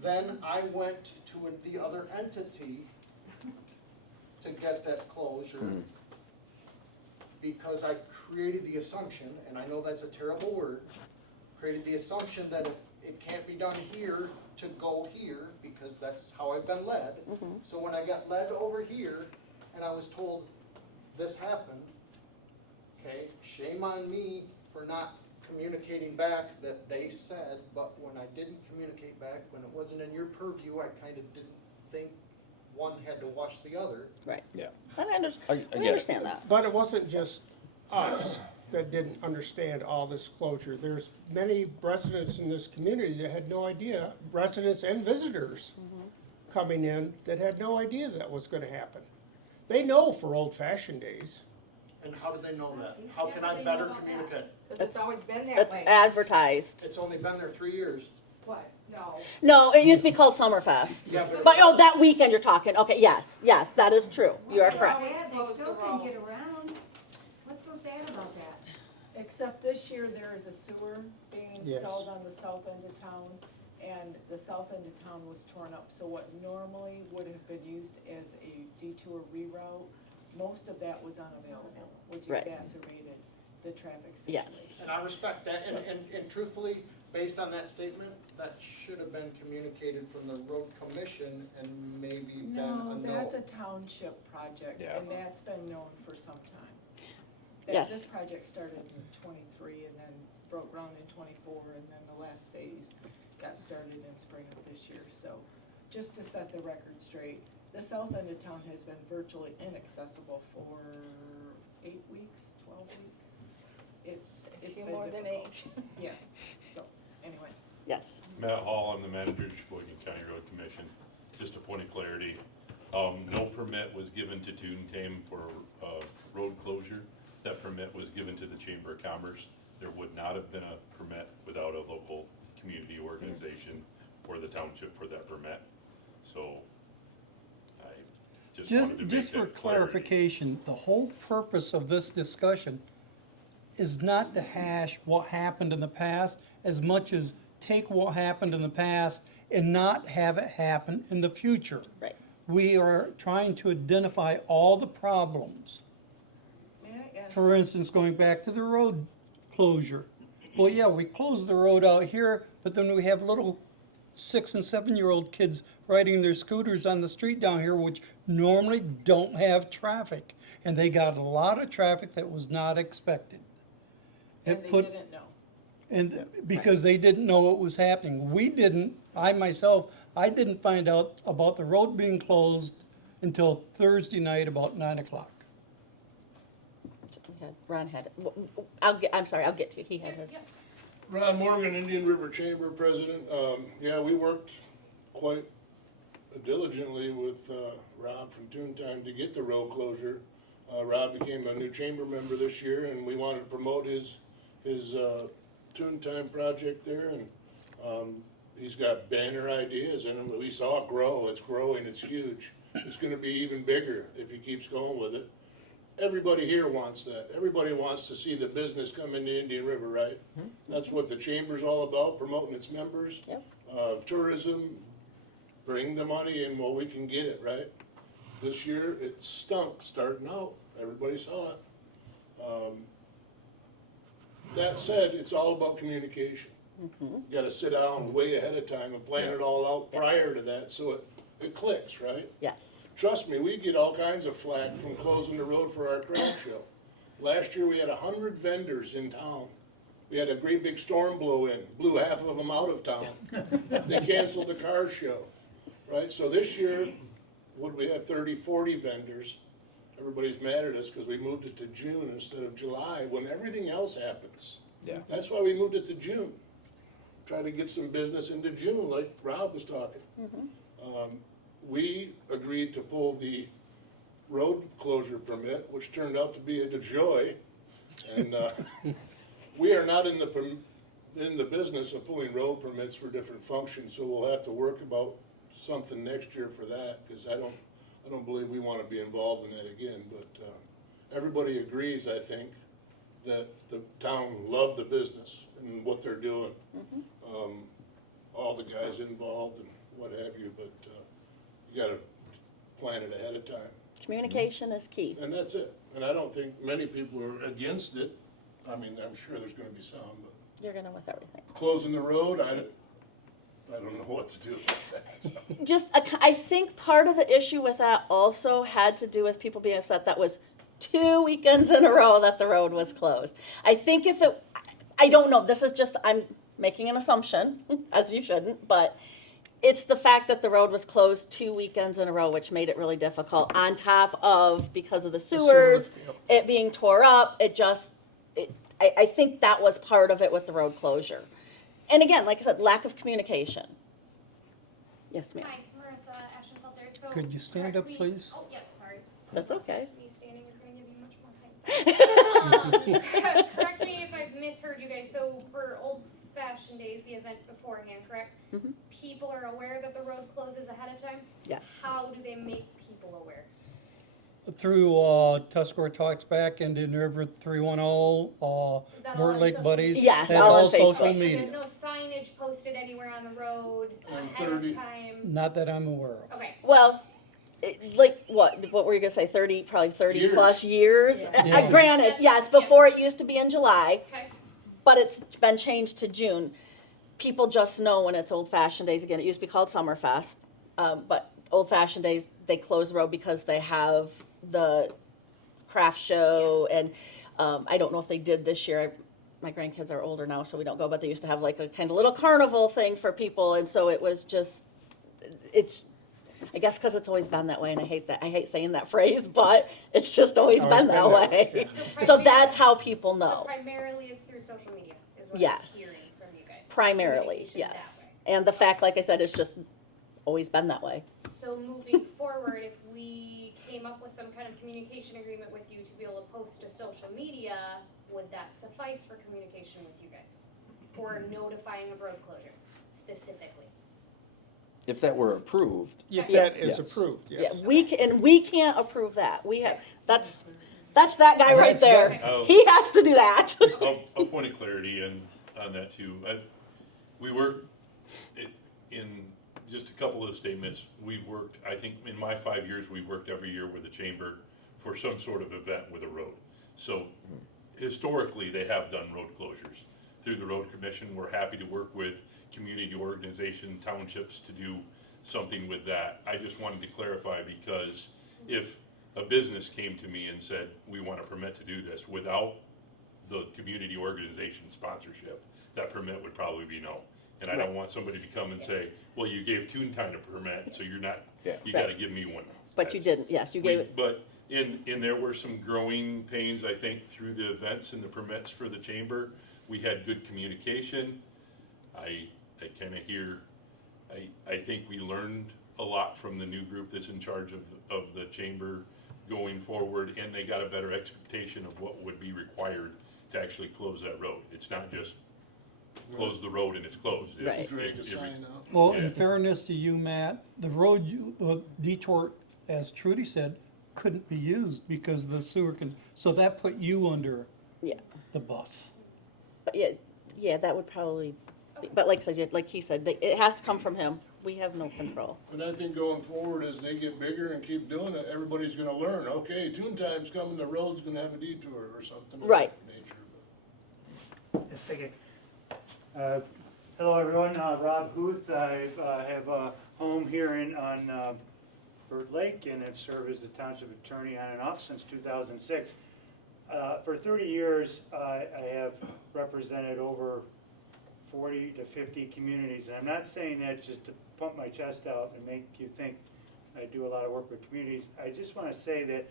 then I went to the other entity to get that closure. Because I created the assumption, and I know that's a terrible word, created the assumption that if it can't be done here, to go here, because that's how I've been led. So when I got led over here, and I was told this happened, okay, shame on me for not communicating back that they said, but when I didn't communicate back, when it wasn't in your purview, I kind of didn't think one had to wash the other. Right. Yeah. And I I understand, get we it. understand that. But it wasn't just us that didn't understand all this closure. There's many residents in this community that had no idea, residents and visitors coming in that had no idea that was gonna happen. They know for old-fashioned days. And how do they know that? How can I better communicate? Cause it's always been that It's way. advertised. It's only been there 3 years. What? No. No, it used to be called Summerfest. Yeah, but. But, oh, that weekend you're talking, okay, yes, that is true, you are What's so correct. bad? They Close still the can get roads. around. What's so bad about that? Except this year, there is a sewer being Yes. installed on the south end of town, and the south end of town was torn up. So what normally would have been used as a detour reroute, most of that was unavailable, which Right. exacerbated the traffic situation. Yes. And I respect that, and truthfully, based on that statement, that should have been communicated from the road commission and maybe been a No, no. that's a township project, Yeah. and that's been known for some time. Yes. This project started in '23 and then broke ground in '24, and then the last phase got started in spring of this year. So, just to set the record straight, the south end of town has been virtually inaccessible for 8 weeks, 12 weeks. It's few been more than difficult. Yeah, so, anyway. Yes. Matt Hall, I'm the manager of Sheboygan County Road Commission. Just a point of clarity, no permit was given to TooonTime for, road closure. That permit was given to the Chamber of Commerce. There would not have been a permit without a local community organization or the township for that permit. So, I just wanted to make that Just for clarity. clarification, the whole purpose of this discussion is not to hash what happened in the past as much as take what happened in the past and not have it happen in the future. Right. We are trying to identify all the problems. May I ask? For instance, going back to the road closure. Well, yeah, we closed the road out here, but then we have little 6 and 7-year-old kids riding their scooters on the street down here, which normally don't have traffic. And they got a lot of traffic that was not expected. And It they put, didn't know. and because they didn't know what was happening. We didn't, I myself, I didn't find out about the road being closed until Thursday night about 9 o'clock. Ron had it. I'm sorry, I'll get to you, he had his. Ron Morgan, Indian River Chamber President. Yeah, we worked quite diligently with Rob from TooonTime to get the road closure. Rob became a new chamber member this year, and we wanted to promote his TooonTime project there. And he's got banner ideas, and we saw it grow. It's growing. It's huge. It's going to be even bigger if he keeps going with it. everybody here wants that. Everybody wants to see the business come into Indian River, right? That's what the chamber's all about, promoting its members. Yep. Tourism, bring the money in while we can get it, right? This year, it stunk starting out. Everybody saw it. That said, it's all about communication. You gotta sit down way ahead of time and plan it all out prior to that, so it clicks, right? Yes. Trust me, we get all kinds of flack from closing the road for our craft show. Last year, we had 100 vendors in town. We had a great big storm blow in, blew half of them out of town. They canceled the car show, right? So this year, what, we have 30, 40 vendors. Everybody's mad at us because we moved it to June instead of July, when everything else happens. Yeah. That's why we moved it to June. Try to get some business into June, like Rob was talking. We agreed to pull the road closure permit, which turned out to be a joy. And we are not in the business of pulling road permits for different functions, so we'll have to work about something next year for that, because I don't believe we want to be involved in that again. But everybody agrees, I think, that the town loved the business and what they're doing. All the guys involved and what have you, but you gotta plan it ahead of time. Communication is key. And that's it. And I don't think many people are against it. I mean, I'm sure there's gonna be some, but You're gonna with everything. closing the road, I don't know what to do about that. So. Just, I think part of the issue with that also had to do with people being upset that was 2 weekends in a row that the road was closed. I think if it, I don't know, this is just, I'm making an assumption, as you shouldn't, but it's the fact that the road was closed 2 weekends in a row, which made it really difficult, on top of, because of the sewers, it being tore up, I think that was part of it with the road closure. And again, like I said, lack of communication. Yes, ma'am. Hi, Marissa Ashenfelter. So Could you stand up, correct me- please? Oh, yep, sorry. That's okay. Me standing is gonna give you much more height. Correct me if I've misheard you guys. So for Old Fashioned Days, the event beforehand, correct? People are aware that the road closes ahead of time? Yes. How do they make people aware? Through Tuscarora Talks Back, Indian River 310, Is that all Bird on Lake social Buddies. media? Yes, That's all on all Facebook. social Okay, so media. there's no signage posted anywhere on the road On ahead 30. of time? Not that I'm aware of. Okay. Well, like what were you gonna say? 30, probably 30 Years. plus years. Yeah. Yeah. Granted, yes, before it used to be in July, Okay. but it's been changed to June. People just know when it's Old Fashioned Days again. It used to be called Summerfest, but Old Fashioned Days, they close the road because they have the craft show, and I don't know if they did this year. My grandkids are older now, so we don't go, but they used to have like a kind of little carnival thing for people, and so it was just, it's, I guess because it's always been that way, and I hate saying that phrase, but it's just always been that way. So that's how people So know. primarily it's through social media is what Yes. I'm hearing from you guys. Primarily, Communication that yes. way. And the fact, like I said, it's just always been that way. So moving forward, if we came up with some kind of communication agreement with you to be able to post to social media, would that suffice for communication with you guys? For notifying of road closure specifically? If that were approved, If Yeah. that is Yes. approved, Yeah, yes. we can't approve that. We have, that's that guy right That's there. Oh. He has to do that. A point of clarity on that too. We work in just a couple of statements. We've worked, I think in my 5 years, we've worked every year with the chamber for some sort of event with a road. So historically, they have done road closures. Through the road commission, we're happy to work with community organization, townships to do something with that. I just wanted to clarify, because if a business came to me and said, we want a permit to do this without the community organization sponsorship, that permit would probably be no. And I don't want somebody to come and say, well, you gave TooonTime a permit, so you're not, Yeah. you gotta give me one. But you That's- didn't, yes, you gave it. But in there were some growing pains, I think, through the events and the permits for the chamber. We had good communication. I kinda hear, I think we learned a lot from the new group that's in charge of the chamber going forward, and they got a better expectation of what would be required to actually close that road. It's not just close the road and it's closed. It's- Right. Drag a it- sign out. Well, Yeah. in fairness to you, Matt, the road, detour, as Trudy said, couldn't be used because the sewer so that put you under Yeah, the bus. but yeah, that would probably, but like I said, like he said, it has to come from him. We have no control. But I think going forward, as they get bigger and keep doing it, everybody's gonna learn, okay, TooonTime's coming, the road's gonna have a detour or something of Right. that nature. Just take it. Hello, everyone. Rob Huth. I have a home here on Bird Lake and have served as the township attorney on and off since 2006. For 30 years, I have represented over 40 to 50 communities. And I'm not saying that just to pump my chest out and make you think I do a lot of work with communities. I just want to say that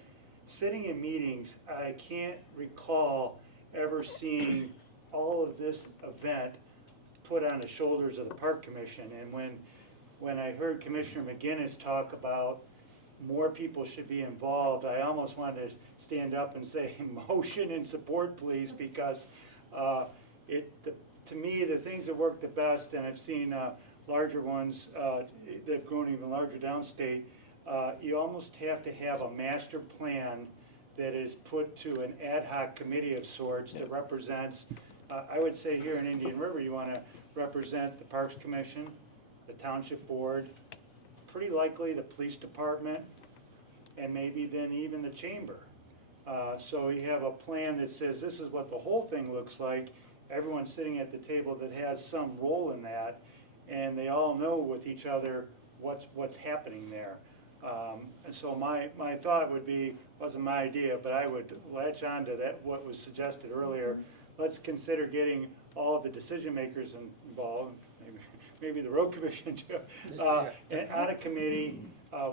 sitting in meetings, I can't recall ever seeing all of this event put on the shoulders of the Park Commission. And when I heard Commissioner McGinnis talk about more people should be involved, I almost wanted to stand up and say, motion and support, please, because to me, the things that work the best, and I've seen larger ones that have grown even larger downstate, you almost have to have a master plan that is put to an ad hoc committee of sorts that represents, I would say here in Indian River, you want to represent the Parks Commission, the Township Board, pretty likely the Police Department, and maybe then even the Chamber. So you have a plan that says this is what the whole thing looks like. Everyone's sitting at the table that has some role in that, and they all know with each other what's happening there. And so my thought would be, wasn't my idea, but I would latch on to that, what was suggested earlier. Let's consider getting all of the decision makers involved, maybe the road commission too, and on a committee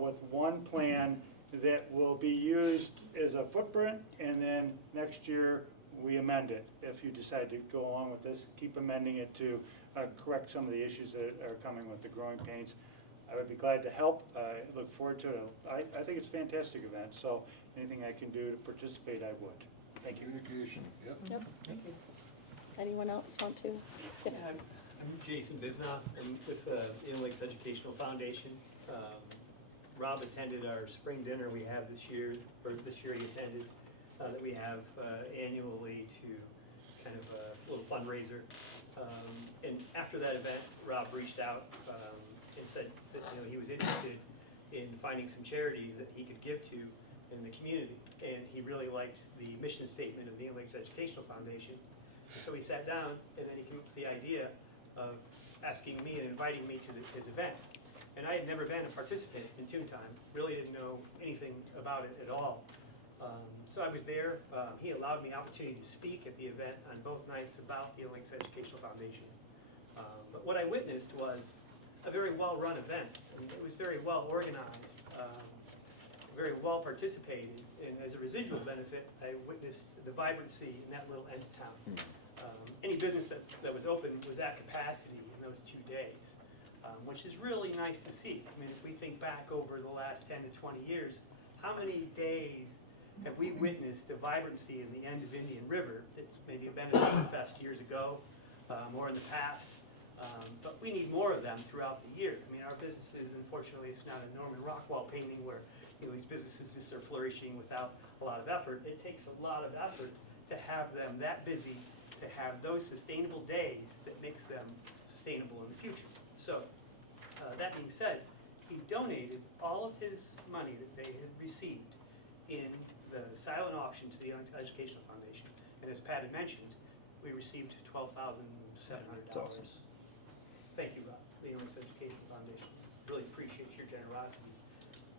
with one plan that will be used as a footprint, and then next year we amend it. If you decide to go along with this, keep amending it to correct some of the issues that are coming with the growing pains. I would be glad to help. I look forward to it. I think it's a fantastic event, so anything I can do to participate, I would. Thank you. Communication, yep. Yep. Anyone else want to? Yes. Yeah, I'm Jason Bisnoff. I'm with the Inland Lakes Educational Foundation. Rob attended our spring dinner we have this year, or this year he attended, that we have annually to kind of a little fundraiser. And after that event, Rob reached out and said that he was interested in finding some charities that he could give to in the community. And he really liked the mission statement of the Inland Lakes Educational Foundation. So he sat down and then he came up with the idea of asking me and inviting me to his event. And I had never been a participant in TooonTime, really didn't know anything about it at all. So I was there. He allowed me opportunity to speak at the event on both nights about the Inland Lakes Educational Foundation. But what I witnessed was a very well-run event. I mean, it was very well organized, very well participated, and as a residual benefit, I witnessed the vibrancy in that little end of town. Any business that was open was at capacity in those 2 days. Which is really nice to see. I mean, if we think back over the last 10 to 20 years, how many days have we witnessed the vibrancy in the end of Indian River? It's maybe been a Summer Fest years ago, or in the past, but we need more of them throughout the year. I mean, our businesses, unfortunately, it's not a Norman Rockwell painting where these businesses just are flourishing without a lot of effort. It takes a lot of effort to have them that busy, to have those sustainable days that makes them sustainable in the future. So, that being said, he donated all of his money that they had received in the silent auction to the Untitled Educational Foundation. And as Pat had mentioned, we received $12,700. Awesome. Thank you, Rob, the Inland Lakes Educational Foundation. Really appreciate your generosity.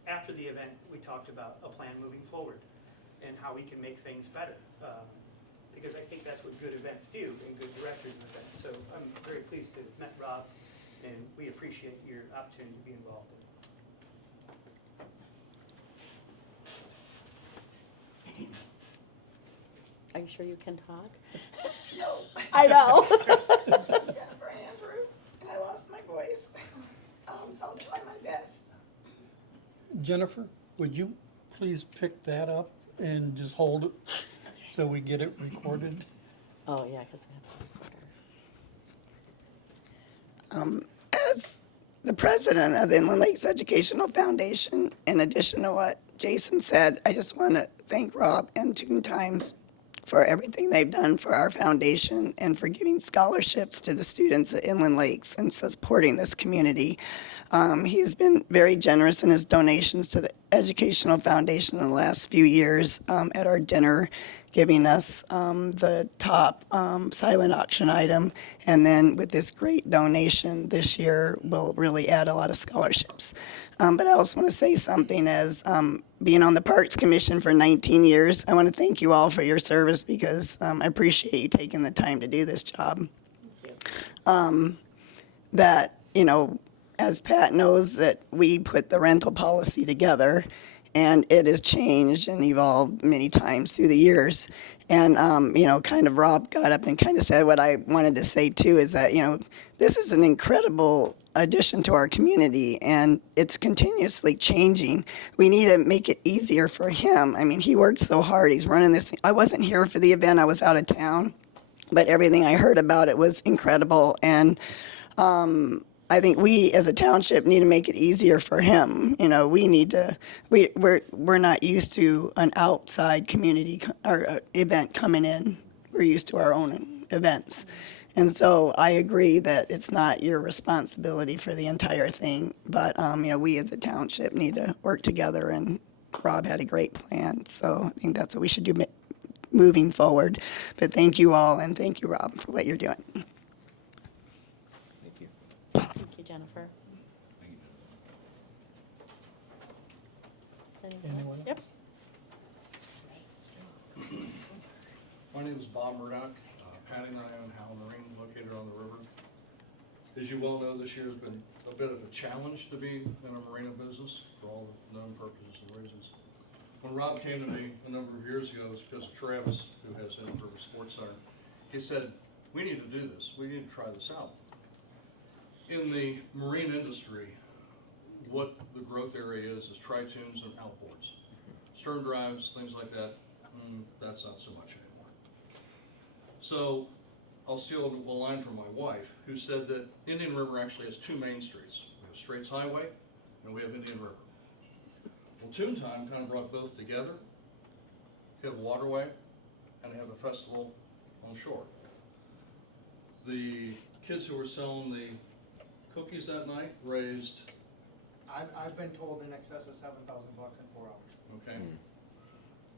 After the event, we talked about a plan moving forward and how we can make things better. Because I think that's what good events do and good directors of events. So I'm very pleased to have met Rob, and we appreciate your opportunity to be involved in it. Are you sure you can talk? No. I know. Jennifer Andrew, and I lost my voice. So I'll try my best. Jennifer, would you please pick that up and just hold it so we get it recorded? Oh, yeah, because we have. As the president of the Inland Lakes Educational Foundation, in addition to what Jason said, I just want to thank Rob and TooonTime for everything they've done for our foundation and for giving scholarships to the students at Inland Lakes and supporting this community. He's been very generous in his donations to the Educational Foundation in the last few years at our dinner, giving us the top silent auction item. And then with this great donation this year, we'll really add a lot of scholarships. But I also want to say something as being on the Parks Commission for 19 years. I want to thank you all for your service because I appreciate you taking the time to do this job. That, you know, as Pat knows, that we put the rental policy together and it has changed and evolved many times through the years. And, you know, kind of Rob got up and kind of said what I wanted to say too is that, you know, this is an incredible addition to our community and it's continuously changing. We need to make it easier for him. I mean, he worked so hard. He's running this. I wasn't here for the event. I was out of town, but everything I heard about it was incredible. And I think we as a township need to make it easier for him. You know, we need to, we're not used to an outside community or event coming in. We're used to our own events. And so I agree that it's not your responsibility for the entire thing, but, you know, we as a township need to work together and Rob had a great plan. So I think that's what we should do moving forward. But thank you all and thank you, Rob, for what you're doing. Thank you. Thank you, Jennifer. Anyone else? Yep. My name is Bob Murdock. Patty and I own Howell Marine, located on the river. As you well know, this year has been a bit of a challenge to be in a marina business for all the known purposes and reasons. When Rob came to me a number of years ago, it was because Travis, who has Inland River Sports Center, he said, we need to do this. We need to try this out. In the marine industry, what the growth area is tritoons and outboards. Stern drives, things like that, that's not so much anymore. So I'll steal a line from my wife, who said that Indian River actually has two main streets. We have Straits Highway and we have Indian River. Well, TooonTime kind of brought both together. They have a waterway and they have a festival on shore. The kids who were selling the cookies that night raised, I've been told in excess of $7,000 in 4 hours. okay.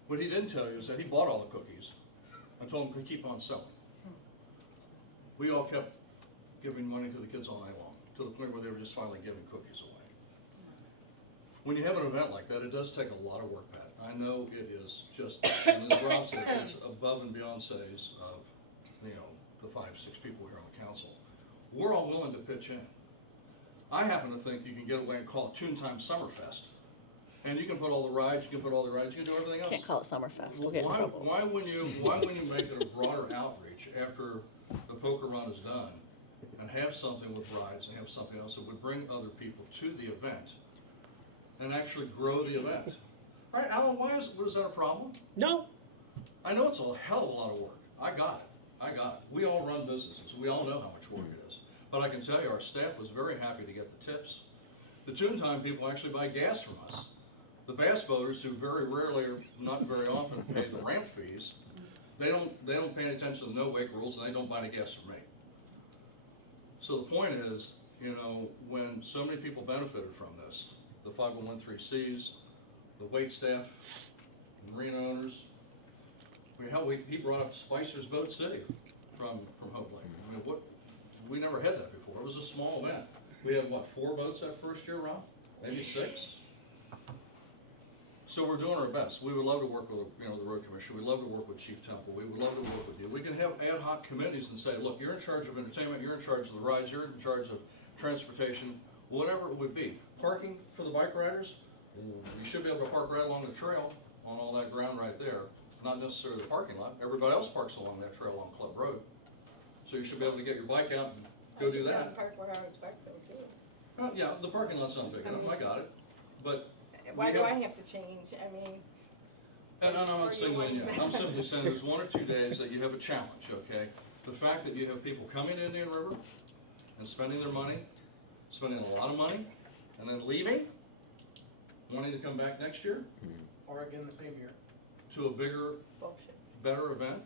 What he didn't tell you is that he bought all the cookies. I told him to keep on selling. We all kept giving money to the kids all night long, to the point where they were just finally giving cookies away. When you have an event like that, it does take a lot of work, Pat. I know it is just, and as Rob said, it's above and beyond says of, you know, the 5, 6 people here on the council. We're all willing to pitch in. I happen to think you can get away and call it TooonTime Summerfest. And you can put all the rides, you can put all the rides, you can do everything else. Can't call it Summerfest. We'll get in trouble. Why wouldn't you make it a broader outreach after the poker run is done and have something with rides and have something else that would bring other people to the event and actually grow the event? Right, Alan, was that a problem? No. I know it's a hell of a lot of work. I got it. We all run businesses. We all know how much work it is. But I can tell you, our staff was very happy to get the tips. The TooonTime people actually buy gas from us. The bass boaters, who very rarely or not very often pay the ramp fees, they don't pay any attention to the no-wake rules, and they don't buy the gas from me. So the point is, you know, when so many people benefited from this, the 501(c)(3)s, the wait staff, marina owners, he brought up Spicer's Boat City from Hope Lake. I mean, we never had that before. It was a small event. We had, 4 boats that first year, Rob? Maybe 6? So we're doing our best. We would love to work with, you know, the road commissioner. We'd love to work with Chief Temple. We would love to work with you. We can have ad hoc committees and say, look, you're in charge of entertainment, you're in charge of the rides, you're in charge of transportation, whatever it would be. Parking for the bike riders, you should be able to park right along the trail on all that ground right there. Not necessarily the parking lot. Everybody else parks along that trail on Club Road. So you should be able to get your bike out and go do that. Park where I was back there too. Yeah, the parking lot's not big enough, I got it. But why do I have to change? I mean. And I'm not singling you. I'm simply saying there's 1 or 2 days that you have a challenge, okay? The fact that you have people coming to Indian River and spending their money, spending a lot of money, and then leaving, wanting to come back next year Or again the same year. to a bigger, Bullshit. better event.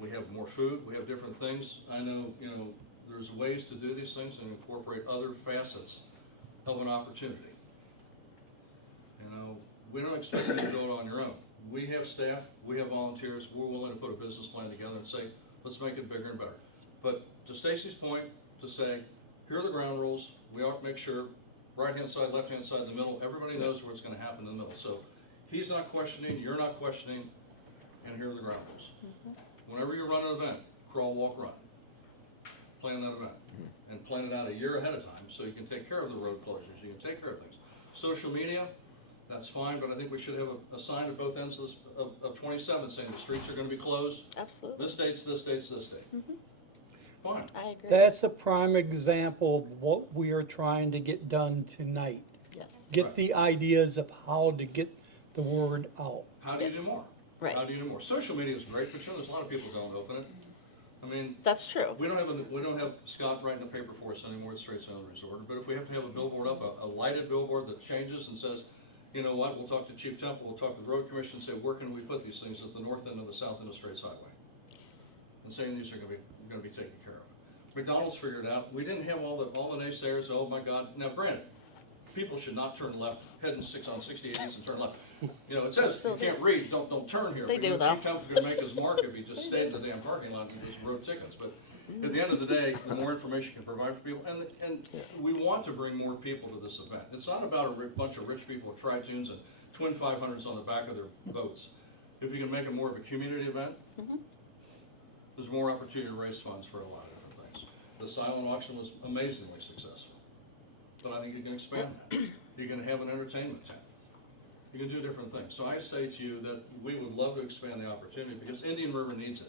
We have more food, we have different things. I know, there's ways to do these things and incorporate other facets of an opportunity. We don't expect you to do it on your own. We have staff, we have volunteers, we're willing to put a business plan together and say, let's make it bigger and better. But to Stacy's point, to say, here are the ground rules, we ought to make sure, right-hand side, left-hand side, the middle, everybody knows what's gonna happen in the middle. So he's not questioning, you're not questioning, and here are the ground rules. Whenever you run an event, crawl, walk, run. Plan that event. And plan it out a year ahead of time so you can take care of the road closures, you can take care of things. Social media, that's fine, but I think we should have a sign at both ends of 27 saying the streets are gonna be closed. Absolutely. This date's this date's this date. Fine. I agree. That's a prime example of what we are trying to get done tonight. Yes. Get Right. the ideas of how to get the word out. How do you do Yes. more? Right. How do you do more? Social media is great, but there's a lot of people don't open it. I mean, That's true. we don't have Scott writing a paper for us anymore at Straight Sound Resort, but if we have to have a billboard up, a lighted billboard that changes and says, you know what, we'll talk to Chief Temple, we'll talk to the road commission and say, where can we put these things at the north end of the south end of Straits Highway? And saying these are gonna be taken care of. McDonald's figured it out, we didn't have all the naysayers, oh my God. Now granted, people should not turn left, heading on 68 and turn left. It says, Still you can't read, don't turn here. They But, do, though. Chief Temple could make his mark if he just stayed in the damn parking lot and just wrote tickets, but at the end of the day, the more information you can provide for people, and we want to bring more people to this event. It's not about a bunch of rich people with tri-tunes and twin 500s on the back of their boats. If you can make it more of a community event, there's more opportunity to raise funds for a lot of different things. The silent auction was amazingly successful, but I think you can expand that. You can have an entertainment tent. You can do different things. So I say to you that we would love to expand the opportunity because Indian River needs it.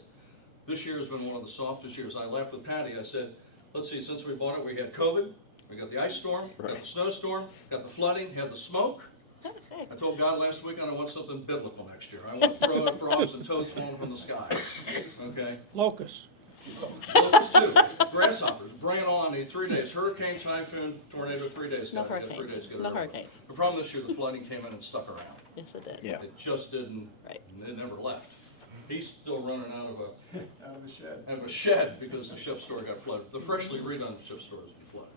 This year has been one of the softest years. I laughed with Patty. I said, let's see, since we bought it, we had COVID, we got the ice storm, got the snowstorm, got the flooding, had the smoke. I told God last week I want something biblical next year. I want frogs and toads falling from the sky. Okay? Locusts. Locusts too. Grasshoppers. Bring it on. I need 3 days. Hurricane, typhoon, tornado, 3 days. No Got it. Got 3 hurricanes. days. Get it No over with. hurricanes. The problem this year, the flooding came in and stuck around. Yes, it did. Yeah. It just didn't. Right. It never left. He's still running out of Out of a shed. a shed because the ship store got flooded. The freshly redone ship store has been flooded.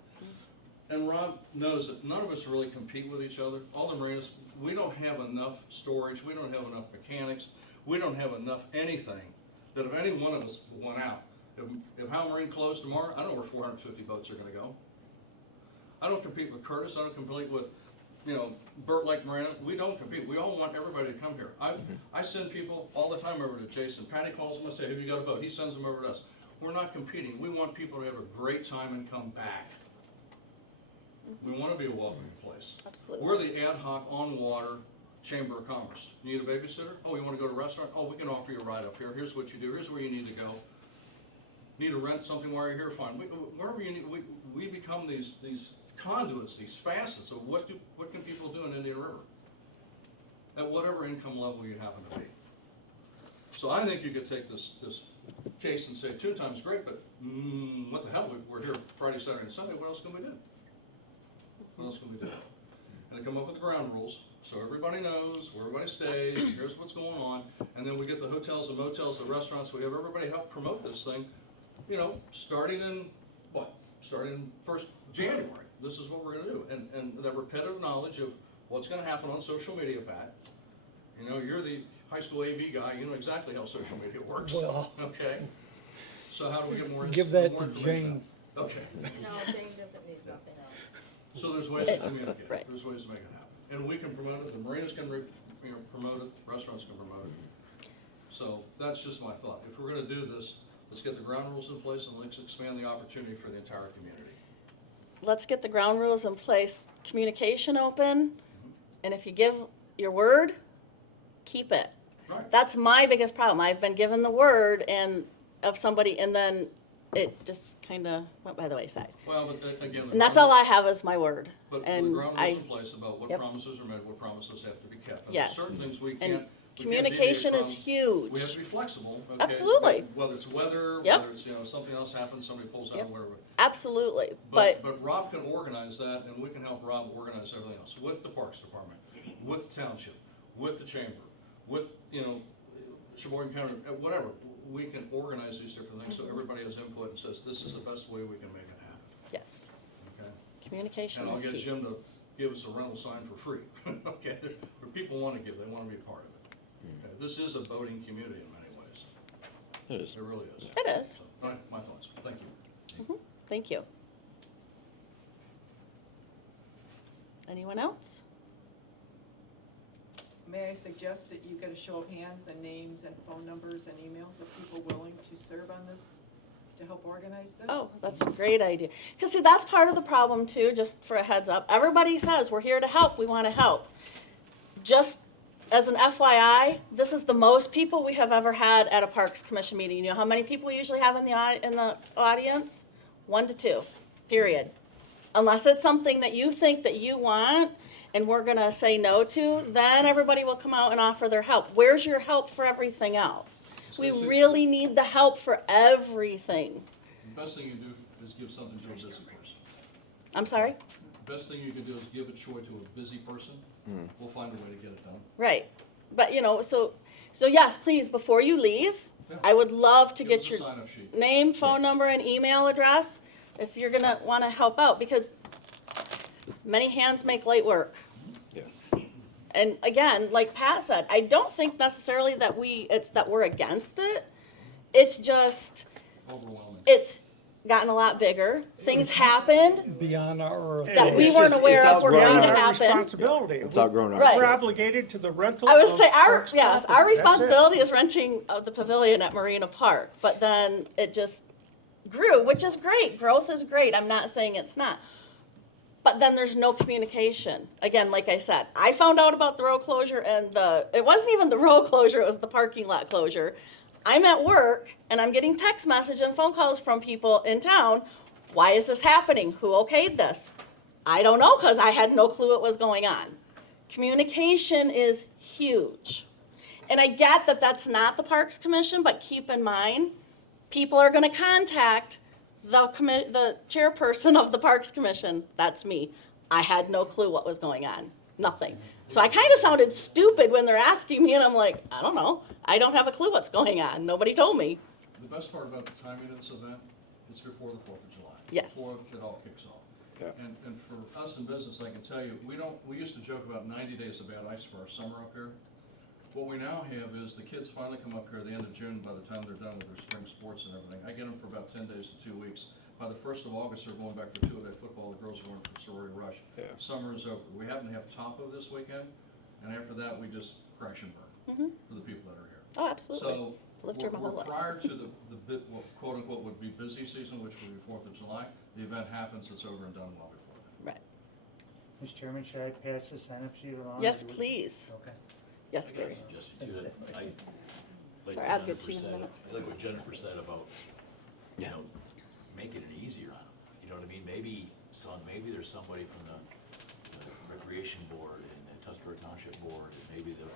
And Rob knows that none of us really compete with each other. All the marinas, we don't have enough storage, we don't have enough mechanics, we don't have enough anything that if any one of us went out, if Howe Marine closed tomorrow, I don't know where 450 boats are gonna go. I don't compete with Curtis, I don't compete with, Burt Lake Marina. We don't compete. We all want everybody to come here. I send people all the time over to Jason. Patty calls him and say, have you got a boat? He sends them over to us. We're not competing. We want people to have a great time and come back. We want to be a welcoming place. Absolutely. We're the ad hoc on-water Chamber of Commerce. You need a babysitter? Oh, you want to go to a restaurant? Oh, we can offer you a ride up here. Here's what you do. Here's where you need to go. Need to rent something while you're here? Fine. Wherever you need, we become these conduits, these facets of what can people do in Indian River at whatever income level you happen to be. So I think you could take this case and say TooonTime's great, but what the hell? We're here Friday, Saturday, and Sunday. What else can we do? What else can we do? And they come up with the ground rules so everybody knows where everybody stays. And here's what's going on, and then we get the hotels, the motels, the restaurants. We have everybody help promote this thing. Starting in what? Starting 1st January. This is what we're going to do, and that repetitive knowledge of what's going to happen on social media, Pat. You're the high school AV guy. You know exactly how social media works. Well. Okay. So how do we get more? Give that more to information Jane. out? Okay. No, Jane doesn't need nothing else. So there's ways to communicate. Right. There's ways to make it happen, and we can promote it. The marinas can promote it. Restaurants can promote it. So that's just my thought. If we're going to do this, let's get the ground rules in place and let's expand the opportunity for the entire community. Let's get the ground rules in place, communication open, and if you give your word, keep it. Right. That's my biggest problem. I've been given the word of somebody, and then it just kind of went by the wayside. Well, but again, And that's all I have is my word. But the And ground rules in place about what Yep. promises are made, what promises have to be kept. And Yes. there's certain things we And- can't we can't Communication deviate is from- huge. We have to be flexible, okay? Absolutely. Whether it's weather, Yep. whether it's, something else happens, somebody pulls out, Yep. whatever. Absolutely, but But Rob can organize that, and we can help Rob organize everything else, with the Parks Department, with the township, with the chamber, with, Sheboygan County, whatever. We can organize these different things, so everybody has input and says, this is the best way we can make it happen, yes, okay? communication And I'll is get key. Jim to give us a rental sign for free, okay? Where people want to give, they want to be a part of it. Okay? This is a voting community in many ways. It is. It really is. It is. So, all right, my thoughts, thank you. Thank you. Anyone else? May I suggest that you get a show of hands and names and phone numbers and emails of people willing to serve on this, to help organize this? Oh, that's a great idea. Because see, that's part of the problem too, just for a heads up. Everybody says, we're here to help, we want to help. Just as an FYI, this is the most people we have ever had at a Parks Commission meeting. You know how many people we usually have in the audience? 1 to 2, period. Unless it's something that you think that you want and we're gonna say no to, then everybody will come out and offer their help. Where's your help for everything else? We really need the help for everything. The best thing you do is give something to a busy person. I'm sorry? The best thing you can do is give a chore to a busy person. We'll find a way to get it done. Right. But so yes, please, before you leave, Yeah. I would love to Give get us a your sign-up sheet. name, phone number, and email address if you're gonna wanna help out, because many hands make light work. Yeah. And again, like Pat said, I don't think necessarily that we're against it. It's just, Overwhelming. it's gotten a lot bigger. Things happened Beyond our. that we It's weren't just- aware it's of were going outgrown to our happen. Responsibility. It's outgrown our. Right. We're obligated to the rental. I would of say parks our property. That's it. responsibility is renting the pavilion at Marina Park, but then it just grew, which is great. Growth is great. I'm not saying it's not. But then there's no communication. Again, like I said, I found out about the road closure and it wasn't even the road closure, it was the parking lot closure. I'm at work and I'm getting text message and phone calls from people in town. Why is this happening? Who okayed this? I don't know, because I had no clue what was going on. Communication is huge. And I get that that's not the Parks Commission, but keep in mind, people are gonna contact the chairperson of the Parks Commission. That's me. I had no clue what was going on, nothing. So I kind of sounded stupid when they're asking me, and I'm like, I don't know. I don't have a clue what's going on. Nobody told me. The best part about the timing of this event, it's before the 4th of July. Yes. Before it all kicks off. Yeah. And for us in business, I can tell you, we used to joke about 90 days of bad ice for our summer up here. What we now have is the kids finally come up here at the end of June by the time they're done with their spring sports and everything. I get them for about 10 days to 2 weeks. By the 1st of August, they're going back for 2-a-day football. The girls are going for sorority rush. Yeah. Summer is over. We happen to have Tampa this weekend, and after that, we just crash and burn for the people that are here. Oh, absolutely. So, Lived here my whole we're life. prior to the what quote unquote would be busy season, which would be 4th of July. The event happens, it's over and done well before then. Right. Mr. Chairman, should I pass the sign-up sheet along? Yes, please. Okay. Yes, I got Gary. a suggestion too, that like Sorry, what I'll get to you in a Jennifer minute. said- I like what Jennifer said about, making it easier on them. You know what I mean? Maybe there's somebody from the recreation board and the Tuscarora Township board, and maybe the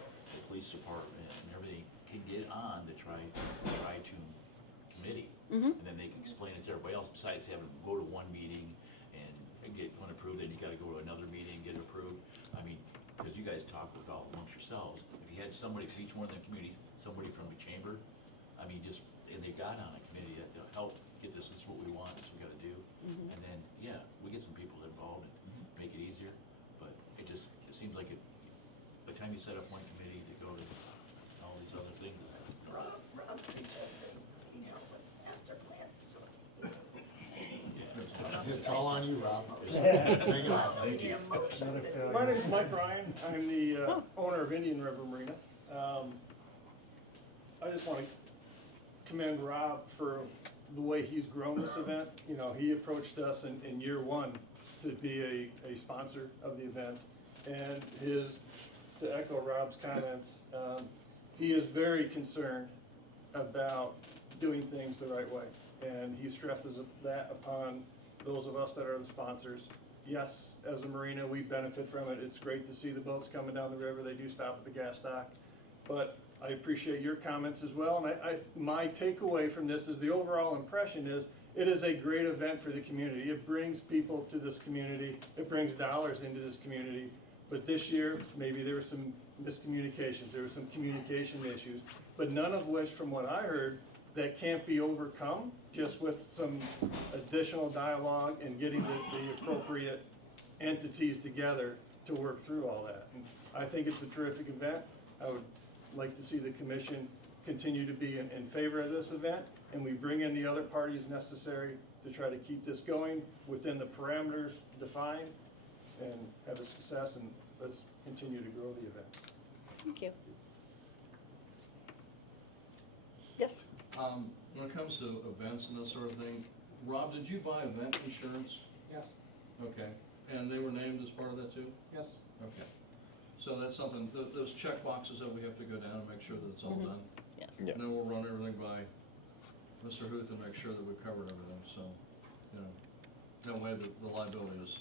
police department and everything can get on the try-to committee. And then they can explain it to everybody else, besides having to go to one meeting and get one approved, then you gotta go to another meeting, get it approved. I mean, because you guys talk with all amongst yourselves, if you had somebody from each one of them communities, somebody from the chamber, I mean, and they got on a committee that they'll help get this is what we want, this is what we gotta do. And then, yeah, we get some people involved and make it easier, but it seems like by the time you set up one committee to go to all these other things, it's. Rob suggested, master plan, so. It's all on you, Rob. Thank you. My name's Mike Ryan. I'm the owner of Indian River Marina. I just want to commend Rob for the way he's grown this event. You know, he approached us in year one to be a sponsor of the event. And to echo Rob's comments, he is very concerned about doing things the right way. And he stresses that upon those of us that are the sponsors. Yes, as a marina, we benefit from it. It's great to see the boats coming down the river. They do stop at the gas dock. but I appreciate your comments as well, and my takeaway from this is the overall impression is, it is a great event for the community. It brings people to this community, it brings dollars into this community, but this year, maybe there were some miscommunications, there were some communication issues, but none of which, from what I heard, that can't be overcome just with some additional dialogue and getting the appropriate entities together to work through all that. And I think it's a terrific event. I would like to see the commission continue to be in favor of this event, and we bring in the other parties necessary to try to keep this going within the parameters defined and have a success, and let's continue to grow the event. Thank you. Yes? When it comes to events and that sort of thing, Rob, did you buy event insurance? Yes, Okay, and they were named as part of that too? yes. Okay. So that's something, those check boxes that we have to go down and make sure that it's all done. Yes. Yeah. And then we'll run everything by Mr. Huth and make sure that we've covered everything, so, you know, that way the liability is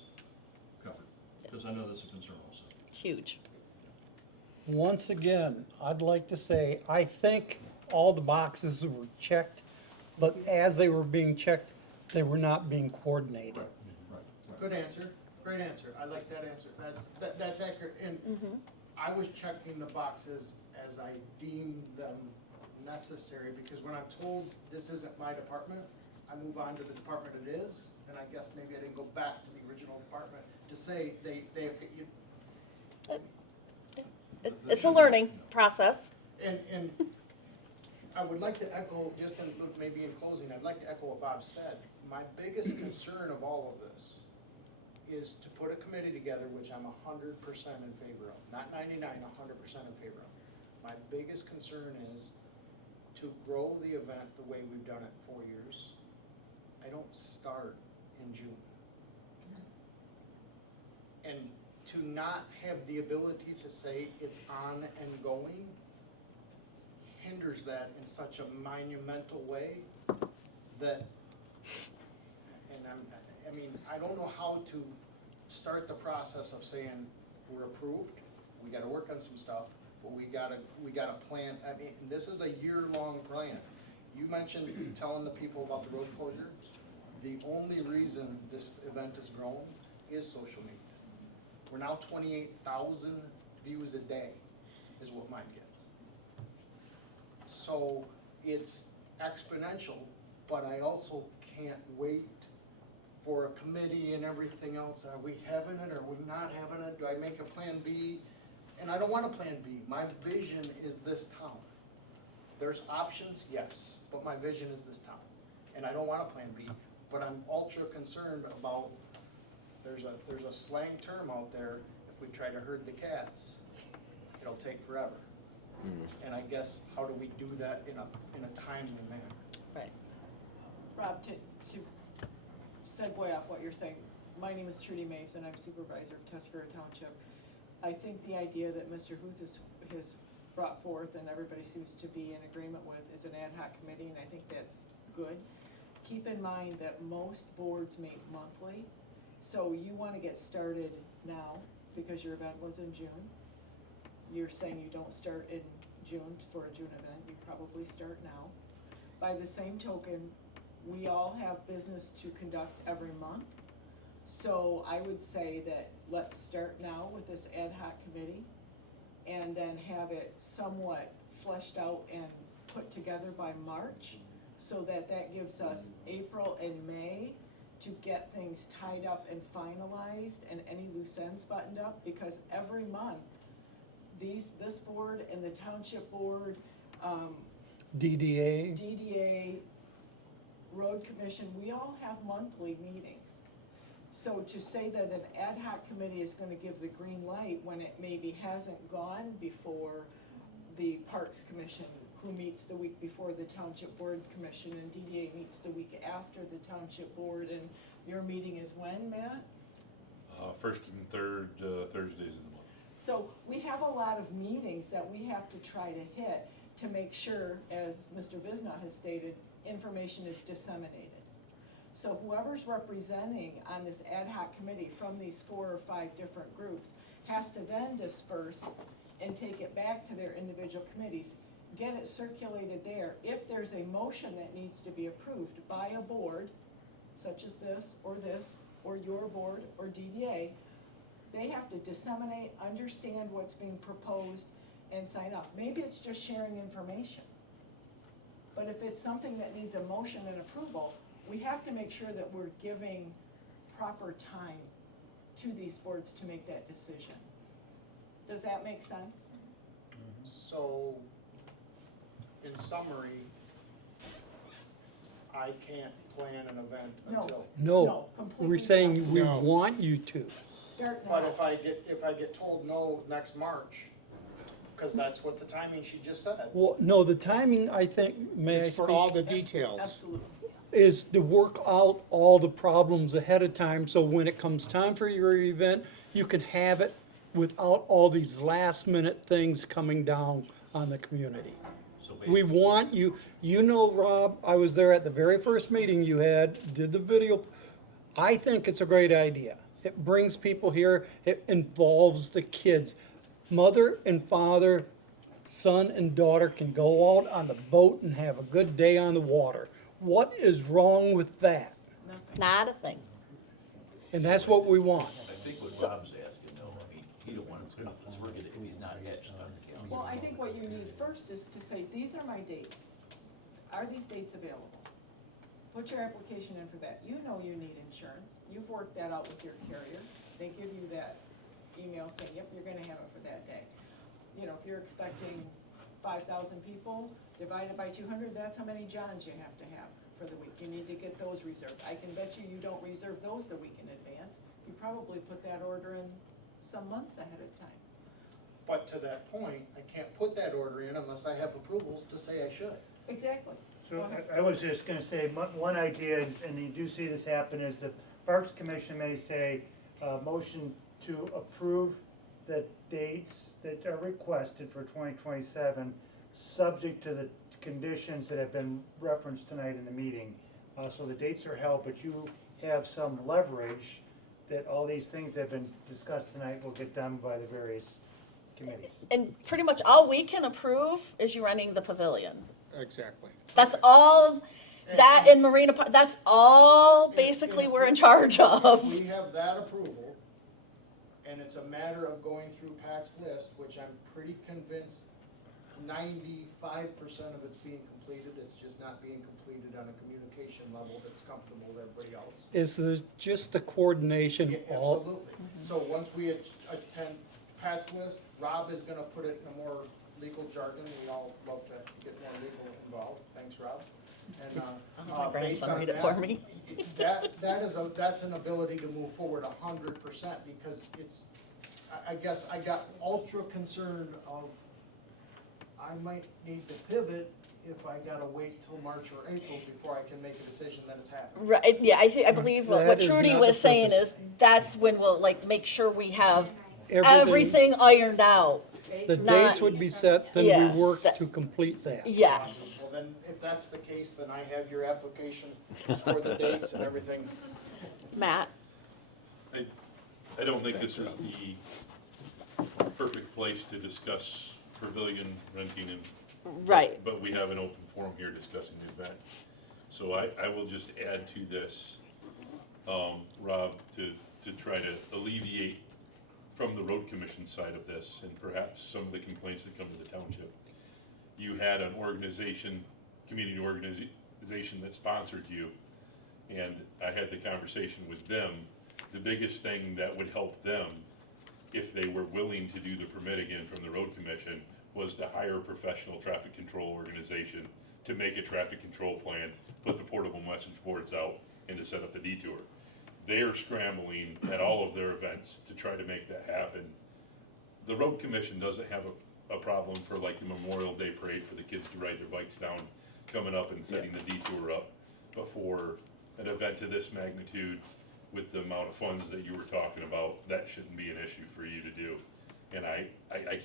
covered. Because I know that's a concern also. Huge. Once again, I'd like to say, I think all the boxes were checked, but as they were being checked, they were not being coordinated. Good answer, great answer, I like that answer, that's accurate, and I was checking the boxes as I deemed them necessary, because when I'm told this isn't my department, I move on to the department it is, and I guess maybe I didn't go back to the original department to say It's a learning process. and I would like to echo, just in, maybe in closing, I'd like to echo what Bob said. My biggest concern of all of this is to put a committee together, which I'm 100% in favor of, not 99, 100% in favor of. My biggest concern is to grow the event the way we've done it 4 years. I don't start in June. And to not have the ability to say it's on and going hinders that in such a monumental way that, and I mean, I don't know how to start the process of saying we're approved, we gotta work on some stuff, but we gotta plan. I mean, this is a year-long plan. You mentioned telling the people about the road closure. The only reason this event has grown is social media. We're now 28,000 views a day is what mine gets. So it's exponential, but I also can't wait for a committee and everything else. Are we having it? Are we not having it? Do I make a plan B? And I don't want a plan B. My vision is this town. There's options, yes, but my vision is this town. And I don't want a plan B, but I'm ultra concerned about, there's a slang term out there, if we try to herd the cats, it'll take forever. And I guess, how do we do that in a timely manner? Right. Rob, to segue off what you're saying, my name is Trudy Maves and I'm supervisor of Tuscarora Township. I think the idea that Mr. Huth has brought forth and everybody seems to be in agreement with is an ad hoc committee, and I think that's good. Keep in mind that most boards meet monthly, so you wanna get started now because your event was in June. You're saying you don't start in June for a June event, you probably start now. By the same token, we all have business to conduct every month. So I would say that let's start now with this ad hoc committee and then have it somewhat fleshed out and put together by March, so that gives us April and May to get things tied up and finalized and any loose ends buttoned up, because every month, this board and the township board, DDA, road commission, we all have monthly meetings. So to say that an ad hoc committee is gonna give the green light when it maybe hasn't gone before the Parks Commission, who meets the week before the Township Board Commission, and DDA meets the week after the Township Board, and your meeting is when, Matt? First and third Thursdays of the month. So we have a lot of meetings that we have to try to hit to make sure, as Mr. Bisnott has stated, information is disseminated. So whoever's representing on this ad hoc committee from these 4 or 5 different groups has to then disperse and take it back to their individual committees. Get it circulated there. If there's a motion that needs to be approved by a board, such as this, or your board, or DDA, they have to disseminate, understand what's being proposed, and sign up. Maybe it's just sharing information. But if it's something that needs a motion and approval, we have to make sure that we're giving proper time to these boards to make that decision. Does that make sense? So, in summary, I can't plan an event No. until. No, completely we're saying we No. want you to. Start now. But if I get told no next March, because that's what the timing she just said. Well, no, the timing, I think, may I It's for all speak, the details. Absolutely. is to work out all the problems ahead of time, so when it comes time for your event, you can have it without all these last minute things coming down on the community. So We basically, want you, you know, Rob, I was there at the very first meeting you had, did the video. I think it's a great idea. It brings people here, it involves the kids. Mother and father, son and daughter can go out on the boat and have a good day on the water. What is wrong with that? Not a thing. And that's what we want. I think what Rob's asking though, I mean, he don't want to, let's forget it, if he's not etched on the calendar. Well, I think what you need first is to say, these are my dates. Are these dates available? Put your application in for that. You know you need insurance. You've worked that out with your carrier. They give you that email saying, yep, you're gonna have it for that day. You know, if you're expecting 5,000 people, divided by 200, that's how many Johns you have to have for the week. You need to get those reserved. I can bet you don't reserve those the week in advance. You probably put that order in some months ahead of time. But to that point, I can't put that order in unless I have approvals to say I should. Exactly. So I was just gonna say, one idea, and you do see this happen, is the Parks Commission may say, motion to approve the dates that are requested for 2027, subject to the conditions that have been referenced tonight in the meeting. So the dates are held, but you have some leverage that all these things that have been discussed tonight will get done by the various committees. And pretty much all we can approve is you renting the pavilion. Exactly. That's all, that in Marina Park, that's all basically we're in charge of. If we have that approval, and it's a matter of going through Pat's list, which I'm pretty convinced 95% of it's being completed, it's just not being completed on a communication level that's comfortable with everybody else. Is just the coordination Yeah, all, absolutely. So once we attend Pat's list, Rob is gonna put it in a more legal jargon. We all love to get more legal involved. Thanks, Rob. And, My based grandson on read it that, for me. that's an ability to move forward 100% because it's, I guess I got ultra concerned of, I might need to pivot if I gotta wait till March or April before I can make a decision that it's happening. Right, yeah, I believe what That is Trudy not was the saying purpose. is, that's when we'll like make sure we have everything, everything ironed out. the not- dates would be set, then Yeah, we work that- to complete that. Yes. Well, then, if that's the case, then I have your application for the dates and everything. Matt? I don't think this is the perfect place to discuss pavilion renting and. Right. But we have an open forum here discussing the event. So I will just add to this, Rob, to try to alleviate from the road commission side of this and perhaps some of the complaints that come to the township. You had an organization, community organization that sponsored you, and I had the conversation with them. The biggest thing that would help them, if they were willing to do the permit again from the road commission, was to hire a professional traffic control organization to make a traffic control plan, put the portable message boards out, and to set up the detour. They are scrambling at all of their events to try to make that happen. The road commission doesn't have a problem for like the Memorial Day parade for the kids to ride their bikes down, coming up and setting the detour up. But for an event to this magnitude, with the amount of funds that you were talking about, that shouldn't be an issue for you to do. And I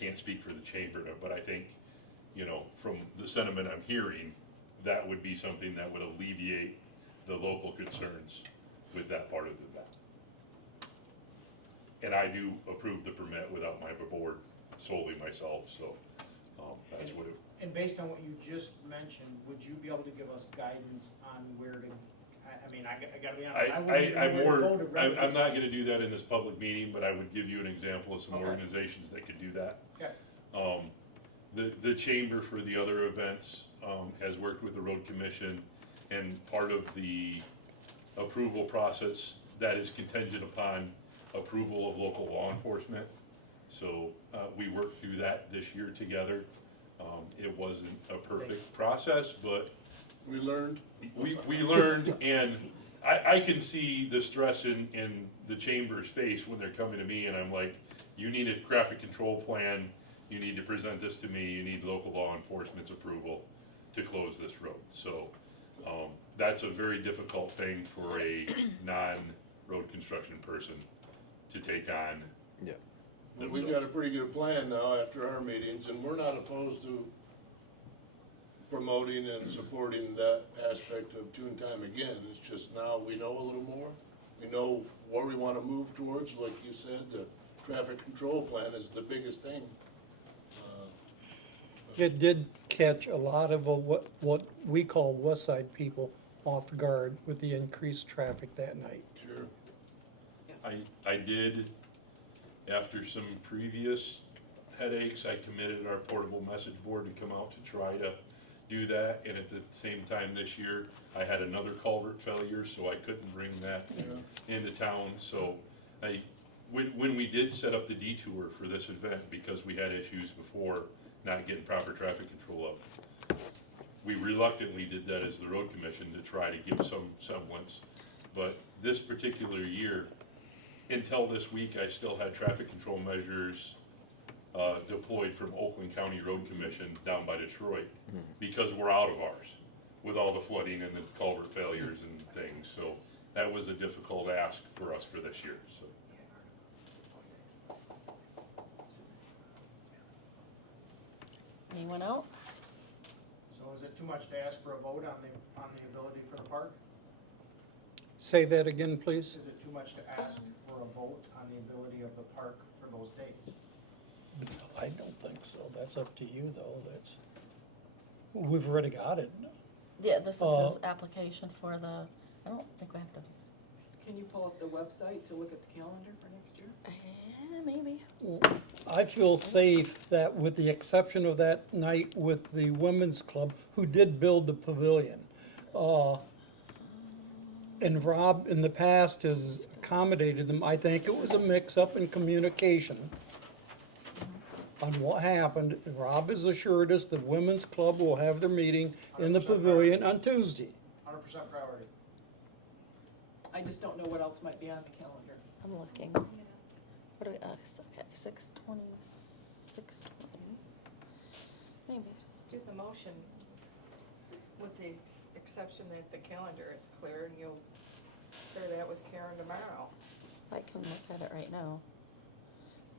can't speak for the chamber, but I think, you know, from the sentiment I'm hearing, that would be something that would alleviate the local concerns with that part of the event. And I do approve the permit without my board solely myself, so, that's what it, And based on what you just mentioned, would you be able to give us guidance on where to, I mean, I gotta be honest, I wouldn't I'm even know where more, to go to I'm register. not gonna do that in this public meeting, but I would give you an example of some Okay. organizations that could do that. Okay. The chamber for the other events, has worked with the road commission, and part of the approval process, that is contingent upon approval of local law enforcement. So, we worked through that this year together. It wasn't a perfect process, but We learned. we learned, and I can see the stress in the chamber's face when they're coming to me, and I'm like, you need a traffic control plan, you need to present this to me, you need local law enforcement's approval to close this road. So, that's a very difficult thing for a non-road construction person to take on. Yeah. We've got a pretty good plan now after our meetings, and we're not opposed to promoting and supporting that aspect of TooonTime again. It's just now we know a little more. We know where we want to move towards. Like you said, the traffic control plan is the biggest thing. It did catch a lot of what we call West Side people off guard with the increased traffic that night. Sure. I did, after some previous headaches, I committed our portable message board to come out to try to do that, and at the same time this year, I had another culvert failure, so I couldn't bring that into town, so when we did set up the detour for this event, because we had issues before not getting proper traffic control up, we reluctantly did that as the road commission to try to give some semblance, but this particular year, until this week, I still had traffic control measures deployed from Oakland County Road Commission down by Detroit, because we're out of ours with all the flooding and the culvert failures and things, so that was a difficult ask for us for this year, so. Anyone else? So is it too much to ask for a vote on the ability for the park? Say that again, please. Is it too much to ask for a vote on the ability of the park for those dates? I don't think so. That's up to you, though. We've already got it. Yeah, this is his application for the, I don't think we have to. Can you pull up the website to look at the calendar for next year? Maybe. I feel safe that with the exception of that night with the women's club, who did build the pavilion, and Rob in the past has accommodated them, I think it was a mix-up in communication on what happened. Rob has assured us the women's club will have their meeting in the pavilion on Tuesday. 100% priority. I just don't know what else might be on the calendar. I'm looking. What do we, okay, 6:20, 6:20. Maybe. Let's do the motion with the exception that the calendar is clear, and you'll clear that with Karen tomorrow. I can look at it right now.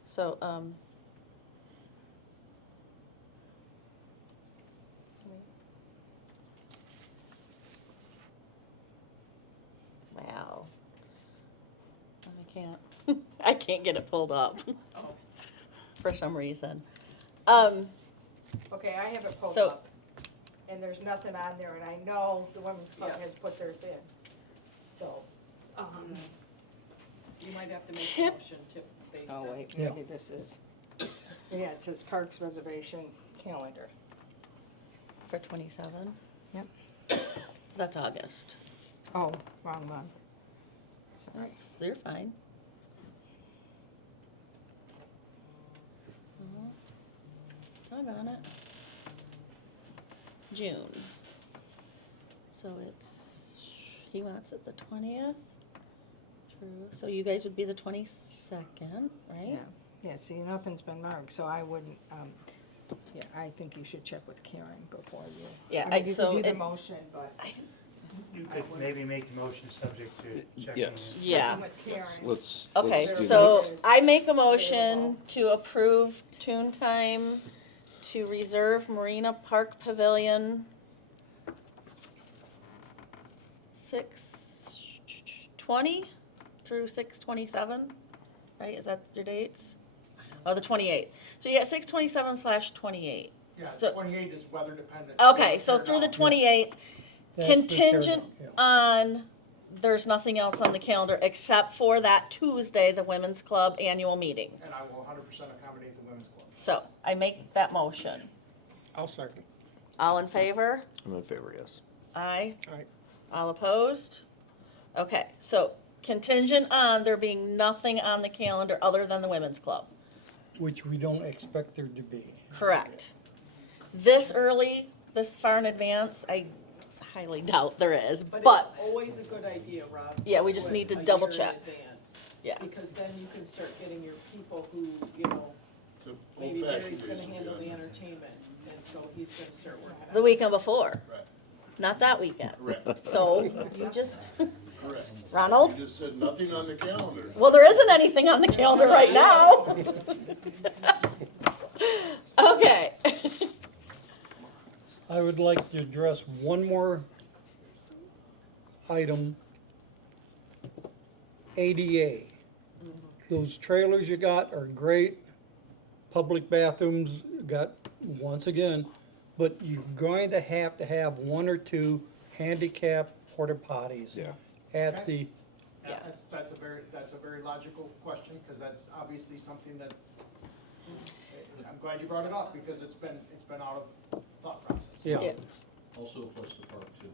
So, wow. I can't get it pulled up for some reason. Okay, I have it pulled So- up, and there's nothing on there, and I know the women's club has put theirs in. So, You might have to make a Tip- motion to base oh that. wait, Yeah. maybe this is, yeah, it says Parks Reservation Calendar. For 27? Yep. That's August. Oh, wrong month. Sorry. They're fine. I'm on it. June. So it's, he wants it the 20th through, so you guys would be the 22nd, right? Yeah, see, nothing's been marked, so I wouldn't, yeah, I think you should check with Karen before you. Yeah, I mean, you so could do the it- motion, but You could maybe make the motion subject to checking. Yes. Yeah. checking with Karen. Let's Okay, do so that. I make a motion to approve TooonTime to reserve Marina Park Pavilion 6/20 through 6/27, right? Is that your dates? Oh, the 28th. So you got 6/27/28. Yeah, So- 28 is weather dependent. Okay, so through the 28th, That's the contingent teardown, on, there's nothing else on the calendar except for that Tuesday, the Women's Club annual meeting. And I will 100% accommodate the women's club. So I make that motion. I'll second. All in favor? I'm in favor, yes. Aye. Aye. All opposed? Okay, so contingent on there being nothing on the calendar other than the Women's Club. which we don't expect there to be. Correct. This early, this far in advance, I highly doubt there is, But but, it's always a good idea, Rob. Yeah, we just put need to a double year in check. advance, yeah. Because then you can start getting your people who, you know, It's a maybe old-fashioned Larry's gonna days of handle the doing it. entertainment, and so he's gonna start working on it. The weekend before, Right, not that weekend. correct, So you just, correct. Ronald? You just said nothing on the calendar. Well, there isn't anything on the calendar right now. Okay. I would like to address one more item. ADA. Those trailers you got are great. Public bathrooms got, once again, but you're going to have one or two handicap porta potties Yeah. at the, Yeah. That's a very logical question, because that's obviously something that, I'm glad you brought it up, because it's been out of thought process. yeah. Yeah. Also a place to park too.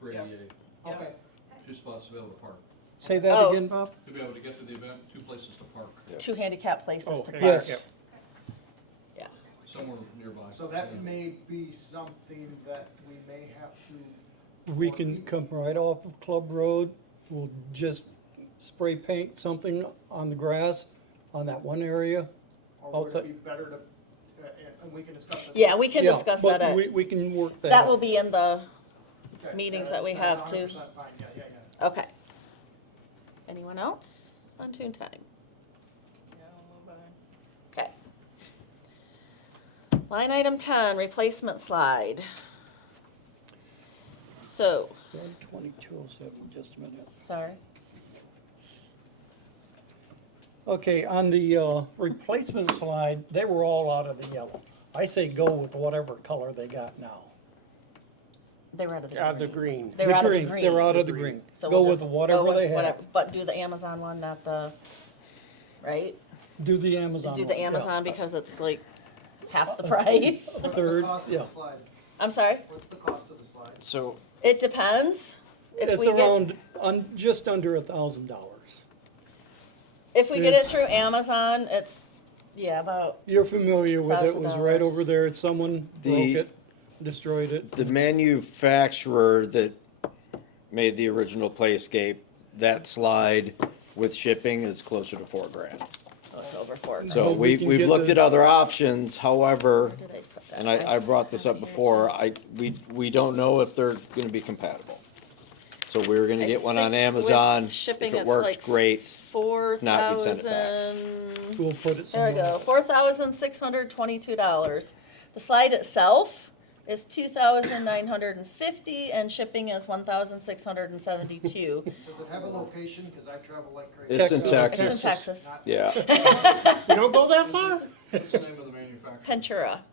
For Yes. ADA, Okay, 2 spots to be able to park. Say that Oh. again, Bob? To be able to get to the event, 2 places to park, Two handicap places to Okay. park. Yes. Yeah. somewhere nearby. so that may be something that we may have to. We can come right off of Club Road. We'll just spray paint something on the grass on that one area. Or would Also- it be better to, and we can discuss this. Yeah, we can Yeah, discuss but that at, we can work that that out. will be in the Okay, meetings yeah, that we that's have too. 100% fine, yeah. Okay. Anyone else on TooonTime? Okay. Line item 10, replacement slide. So, 12207, just a minute. sorry. Okay, on the replacement slide, they were all out of the yellow. I say go with whatever color they got now. They were out of the The green. green. They were The out of the green, green. they're out of the green. So Go we'll with just whatever go they with have. But do the Amazon one, not the, right? Do the Amazon Do one, the yeah. Amazon because it's like half the price. What's the Third, cost of yeah. the slide? I'm sorry? What's the cost of the slide? So, It depends. If It's we get, around, just under $1,000. if we get it it's- through Amazon, it's, yeah, about, You're familiar with it, it was right $1,000. over there, someone broke The- it, destroyed it. the manufacturer that made the original playscape, that slide with shipping is closer to $4,000. oh, it's over $4,000. So But we we, can we've get looked the- at other options, however, Where did I put that? and I brought this up before, we don't know if they're gonna be compatible. So we were gonna I get one on think with Amazon, if shipping, it it's worked, like great. Not, we'd send it 4,000. We'll put it There we somewhere go, else. $4,622. The slide itself is $2,950 and shipping is $1,672. Does it have a location? Because I travel like crazy. It's in Texas. It's in Texas, Texas. yeah. You don't go that far? What's the name of the manufacturer? Ventura.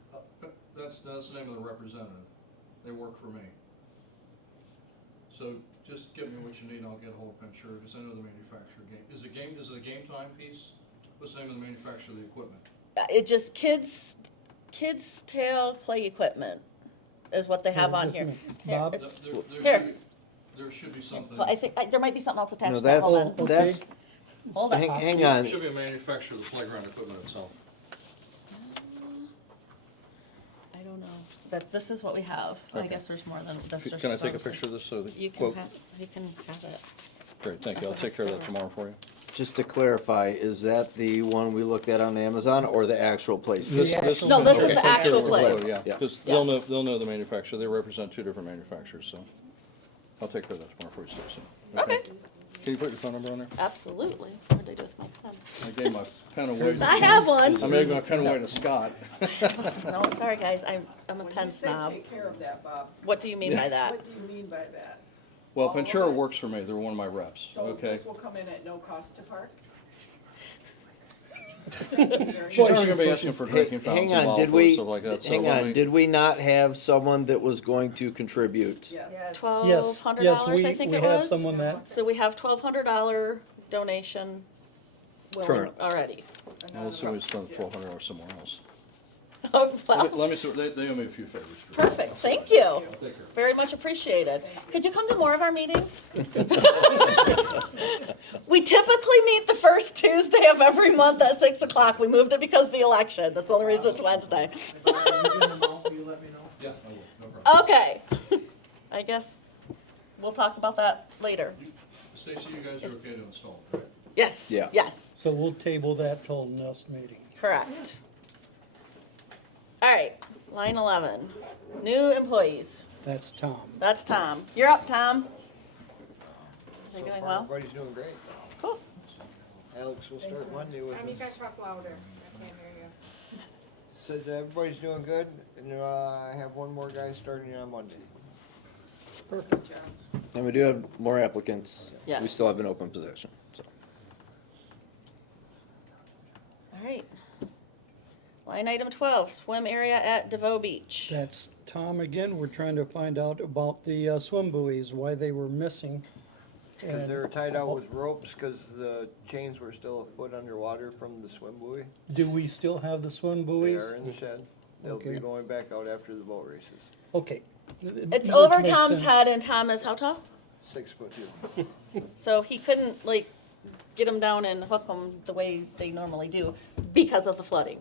That's the name of the representative. They work for me. So just give me what you need, and I'll get a hold of Ventura, because I know the manufacturer. Is it a game time piece? What's the name of the manufacturer of the equipment? It just, kids tail play equipment is what they have Well, on just a here. minute. Here, Bob? it's- There Here. should be something. Well, I think, there might be something else attached No, to that, hold that's, on. that's, Hold on. hang There on, should be a manufacturer of the playground equipment itself. I don't know, this is what we have. I guess there's more than, that's just. Can I take a obviously- picture of this so that? You can quote- have, you can have it. Great, thank you. I'll take care of that tomorrow for you. just to clarify, is that the one we looked at on Amazon or the actual place? This No, this is okay. the actual Okay. place. Yeah, Yeah. because Yes. they'll know the manufacturer. They represent 2 different manufacturers, so I'll take care of that tomorrow for you, Stacy. Okay, Can you put your phone number on there? absolutely. What did I do with my pen? I gave my pen away. I have one. I made my pen away to Scott. No, sorry, guys, I'm a When pen you say snob. take care of that, Bob, What do you mean by that? what do you mean by that? Well, All Ventura of it? works for me. They're one of my reps, So okay? this will come in at no cost to parks? She's only gonna be asking for drinking fountains Hang and on, bottle did food, we, stuff like that, so hang let on, me- did we not have someone that was going to contribute? Yes. Yes, $1,200, yes, I think we it have was. someone that, So we have $1,200 donation willing Current. already. Well, let's see if we spend $1,200 somewhere else. Oh, well, Let me see, they owe me a few favors. perfect, thank you. Take care. Very much appreciated. Could you come to more of our meetings? We typically meet the first Tuesday of every month at 6 o'clock. We moved it because of the election. That's the only reason it's Wednesday. You let me know. Yeah, I will, no problem. Okay. I guess we'll talk about that later. Stacy, you guys are okay to install, correct? Yes. Yeah. Yes, so we'll table that till next meeting. correct. All right, line 11, new employees. That's Tom. That's Tom. You're up, Tom. Are you doing well? Everybody's doing great. Cool. Alex will start Monday with You us. gotta talk louder, I can't hear you. Said that everybody's doing good, and I have one more guy starting on Monday. Perfect. And we do have more applicants. We Yes. still have an open position, so. All right. Line item 12, swim area at DeVoe Beach. That's Tom again. We're trying to find out about the swim buoys, why they were missing. Because And they were tied out with ropes, because the chains were still a foot underwater from the swim buoy. do we still have the swim They buoys? are in the shed. They'll Okay. be going back out after the boat races. Okay. It's Which over makes Tom's sense. head, and Tom is how tall? 6'2". So he couldn't like get them down and hook them the way they normally do because of the flooding.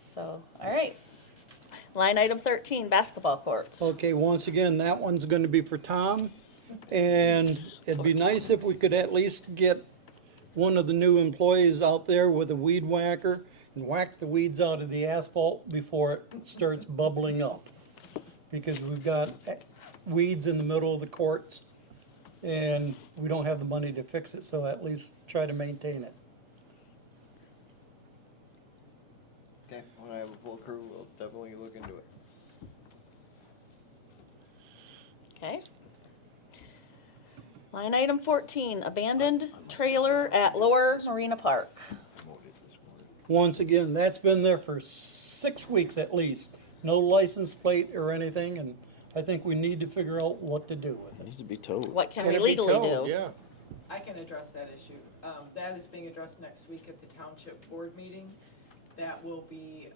So, all right. Line item 13, basketball courts. Okay, once again, that one's gonna be for Tom. And it'd be nice if we could at least get one of the new employees out there with a weed whacker and whack the weeds out of the asphalt before it starts bubbling up. Because we've got weeds in the middle of the courts and we don't have the money to fix it, so at least try to maintain it. Okay, when I have a full crew, we'll definitely look into it. Okay. Line item 14, abandoned trailer at Lower Marina Park. Once again, that's been there for 6 weeks at least. No license plate or anything, and I think we need to figure out what to do with It it. needs to be towed. What can we it be legally towed? do? Yeah. I can address that issue. That is being addressed next week at the township board meeting. That will be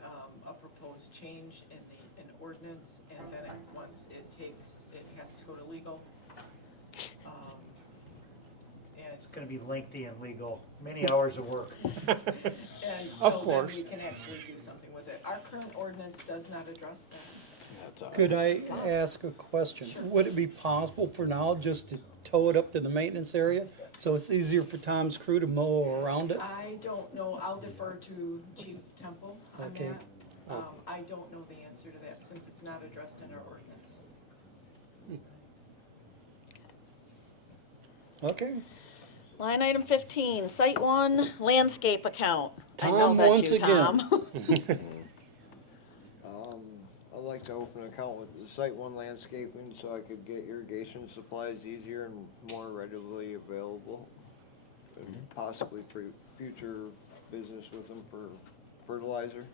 a proposed change in the ordinance, and then once it has to go to legal. And It's gonna be lengthy and legal, many hours of work. And Of so then course. we can actually do something with it. Our current ordinance does not address that. Could I ask a question? Sure. Would it be possible for now just to tow it up to the maintenance area, so it's easier for Tom's crew to mow around it? I don't know, I'll defer to Chief Temple on Okay. that. I don't know the answer to that since it's not addressed in our ordinance. Okay. Line item 15, Site 1 landscape account. I know Tom, that's once you, again. Tom. I'd like to open an account with the Site One Landscaping so I could get irrigation supplies easier and more readily available. And possibly for future business with them for fertilizer.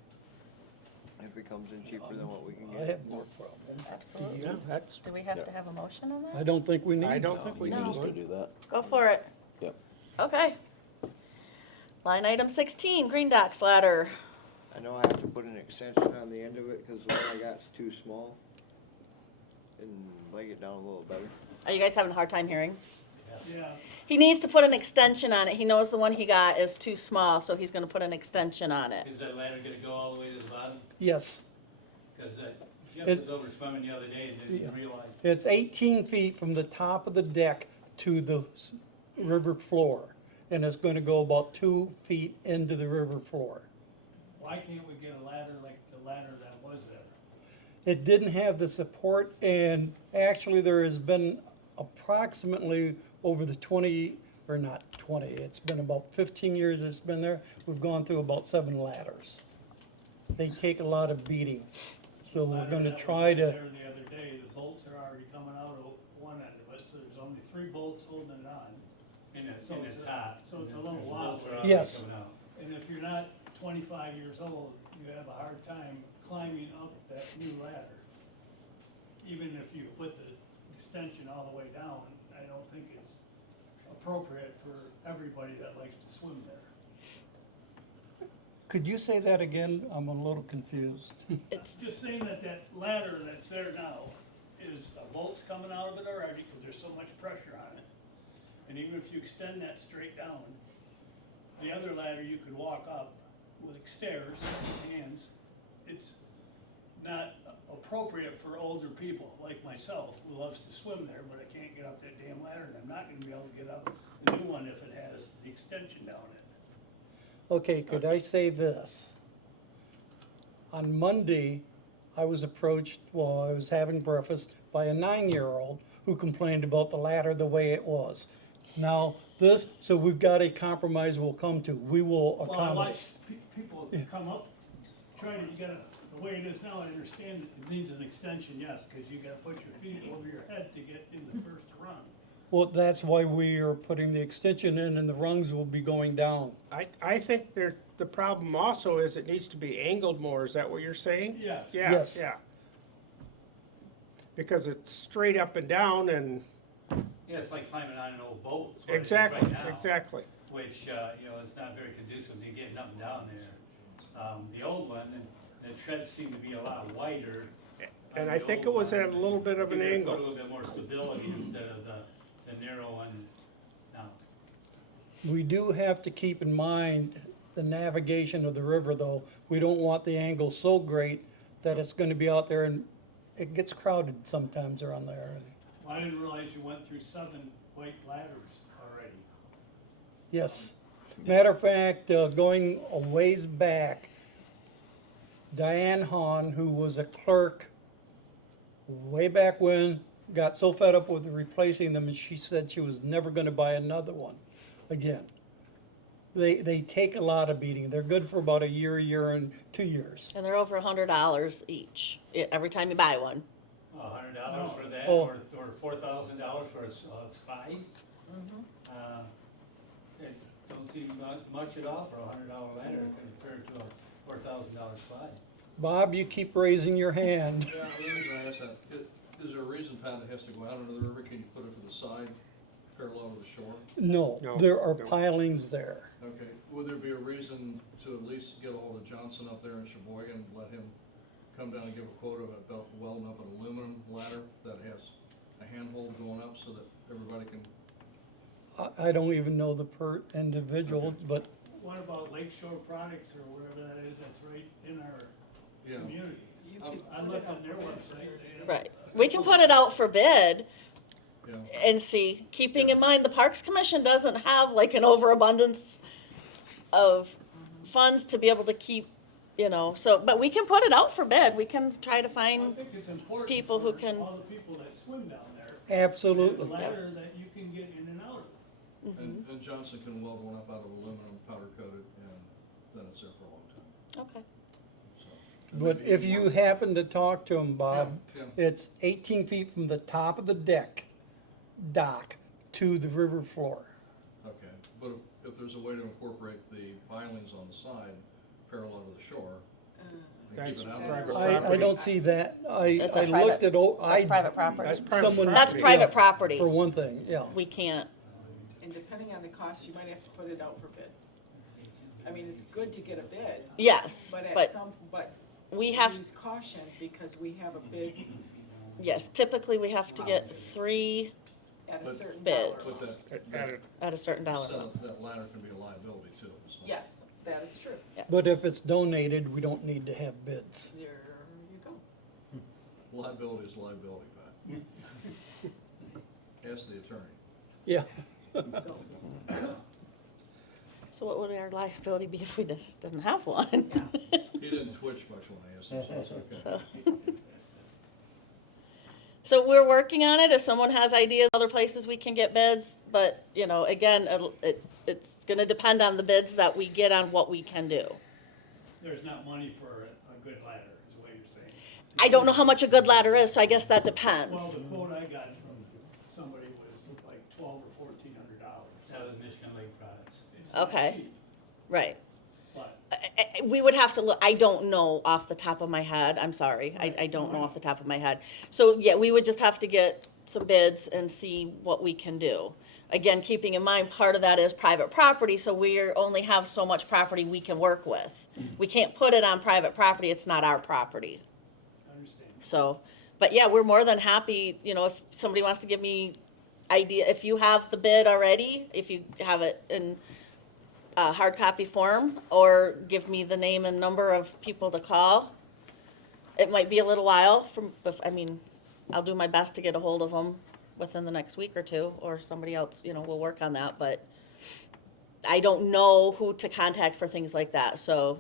If it comes in cheaper than what we can I get. have no problem. Absolutely. Yeah, that's, Do we have to have a motion on I that? don't think we need. I don't think You we can need just go one. do that. Go for it. Yep. Okay. Line item 16, green docks ladder. I know I have to put an extension on the end of it because the one I got's too small. And lay it down a little better. Are you guys having a hard time hearing? Yeah. He needs to put an extension on it. He knows the one he got is too small, so he's gonna put an extension on it. Is that ladder gonna go all the way to the bottom? Yes, Cause Jim It's- was over swimming the other day and didn't realize. it's 18 feet from the top of the deck to the river floor. And it's gonna go about 2 feet into the river floor. Why can't we get a ladder like the ladder that was there? It didn't have the support, and actually there has been approximately over the 20, or not 20, it's been about 15 years it's been there, we've gone through about 7 ladders. They take a lot of beating, so we're gonna try to, There the other day, the bolts are already coming out of one end of it, so there's only 3 bolts holding it on. in the So it's top. so it's a little wobbly. Yes. And if you're not 25 years old, you have a hard time climbing up that new ladder. Even if you put the extension all the way down, I don't think it's appropriate for everybody that likes to swim there. Could you say that again? I'm a little confused. It's just saying that that ladder that's there now is a bolt's coming out of it already because there's so much pressure on it. And even if you extend that straight down, the other ladder you could walk up with stairs, hands. It's not appropriate for older people like myself who loves to swim there, but I can't get up that damn ladder, and I'm not gonna be able to get up the new one if it has the extension down it. Okay, could I say this? On Monday, I was approached while I was having breakfast by a 9-year-old who complained about the ladder the way it was. Now, so we've got a compromise we'll come to. We will Well, I accommodate. watch people come up, the way it is now, I understand it needs an extension, yes, because you gotta put your feet over your head to get in the first run. Well, that's why we are putting the extension in and the rungs will be going down. I think the problem also is it needs to be angled more, is that what you're saying? Yes. Yeah, Yes. yeah. Because it's straight up and down and, Yeah, it's like climbing on an old boat. is what it is exactly, right now, exactly. Which, is not very conducive to getting up and down there. The old one, the treads seem to be a lot wider. And on I the think old it was one, at a little bit of an give it angle. A little bit more stability instead of the narrow one now. We do have to keep in mind the navigation of the river, though. We don't want the angle so great that it's gonna be out there and it gets crowded sometimes around there. Well, I didn't realize you went through 7 white ladders already. Yes. Matter of fact, going a ways back, Diane Hahn, who was a clerk way back when, got so fed up with replacing them, and she said she was never gonna buy another one again. They take a lot of beating. They're good for about a year and 2 years. And they're over $100 each, every time you buy one. $100 for that, Oh. or $4,000 for a slide? It don't seem much at all for a $100 ladder compared to a $4,000 slide. Bob, you keep raising your hand. Yeah, the reason I ask that, is there a reason, Pat, it has to go out into the river? Can you put it to the side, parallel to the shore? No, No, there are no. pilings there. Okay, would there be a reason to at least get a hold of Johnson up there in Sheboygan, let him come down and give a quote about welding up an aluminum ladder that has a handhold going up so that everybody can, I don't even know the per individual, but What about Lakeshore Products or whatever that is that's right in our yeah. community? You Um, could I put it looked out on their for bid. website. they have- Right. We can put it out for bid Yeah, and see, keeping in mind the Parks Commission doesn't have like an overabundance of funds to be able to keep, so, but we can put it out for bid. We can try to I find, think it's important people who for can- all the people that swim down there. absolutely. A ladder that you can get in and out of. and Johnson can weld one up out of aluminum, powder coated, and then it's there for a long time, okay. so. But if you happen to talk to him, Bob, Yeah, it's 18 feet from the top of the dock to the river floor. Okay, but if there's a way to incorporate the pilings on the side parallel to the shore, and That's keep it out private there. I don't see that. I That's I not looked private. at, That's private property. That's private someone. That's property. private yeah, property. For one thing, yeah. We can't. And depending on the cost, you might have to put it out for bid. I mean, it's good to get a bid, Yes, but but we have, use caution because we have a bid yes, typically we have to get 3 at a But- certain bids. dollar. But At a- at a certain dollar that, amount. that ladder can be a liability too, if it's not. Yes, that is true. Yes. But if it's donated, we don't need to have bids. There you go. Liability is liability, Pat. Ask the attorney. Yeah. So, So what would our liability be if we just didn't have one? yeah. He didn't twitch much when I asked him, so it's okay. So. So we're working on it. If someone has ideas, other places we can get bids, but, again, it's gonna depend on the bids that we get on what we can do. There's not money for a good ladder, is what you're saying. I don't know how much a good ladder is, so I guess that Well, depends. the quote I got from somebody was like $1,200 or $1,400. That was not Okay. cheap, Right. but We would have to look, I don't know off the top of my head, I'm sorry, I don't know off the top of my head. So, yeah, we would just have to get some bids and see what we can do. Again, keeping in mind, part of that is private property, so we only have so much property we can work with. We can't put it on private property, it's not our property. I understand. So, but yeah, we're more than happy, if somebody wants to give me idea, if you have the bid already, if you have it in hard copy form, or give me the name and number of people to call. It might be a little while I'll do my best to get a hold of them within the next week or two, or somebody else, will work on that, but I don't know who to contact for things like that, so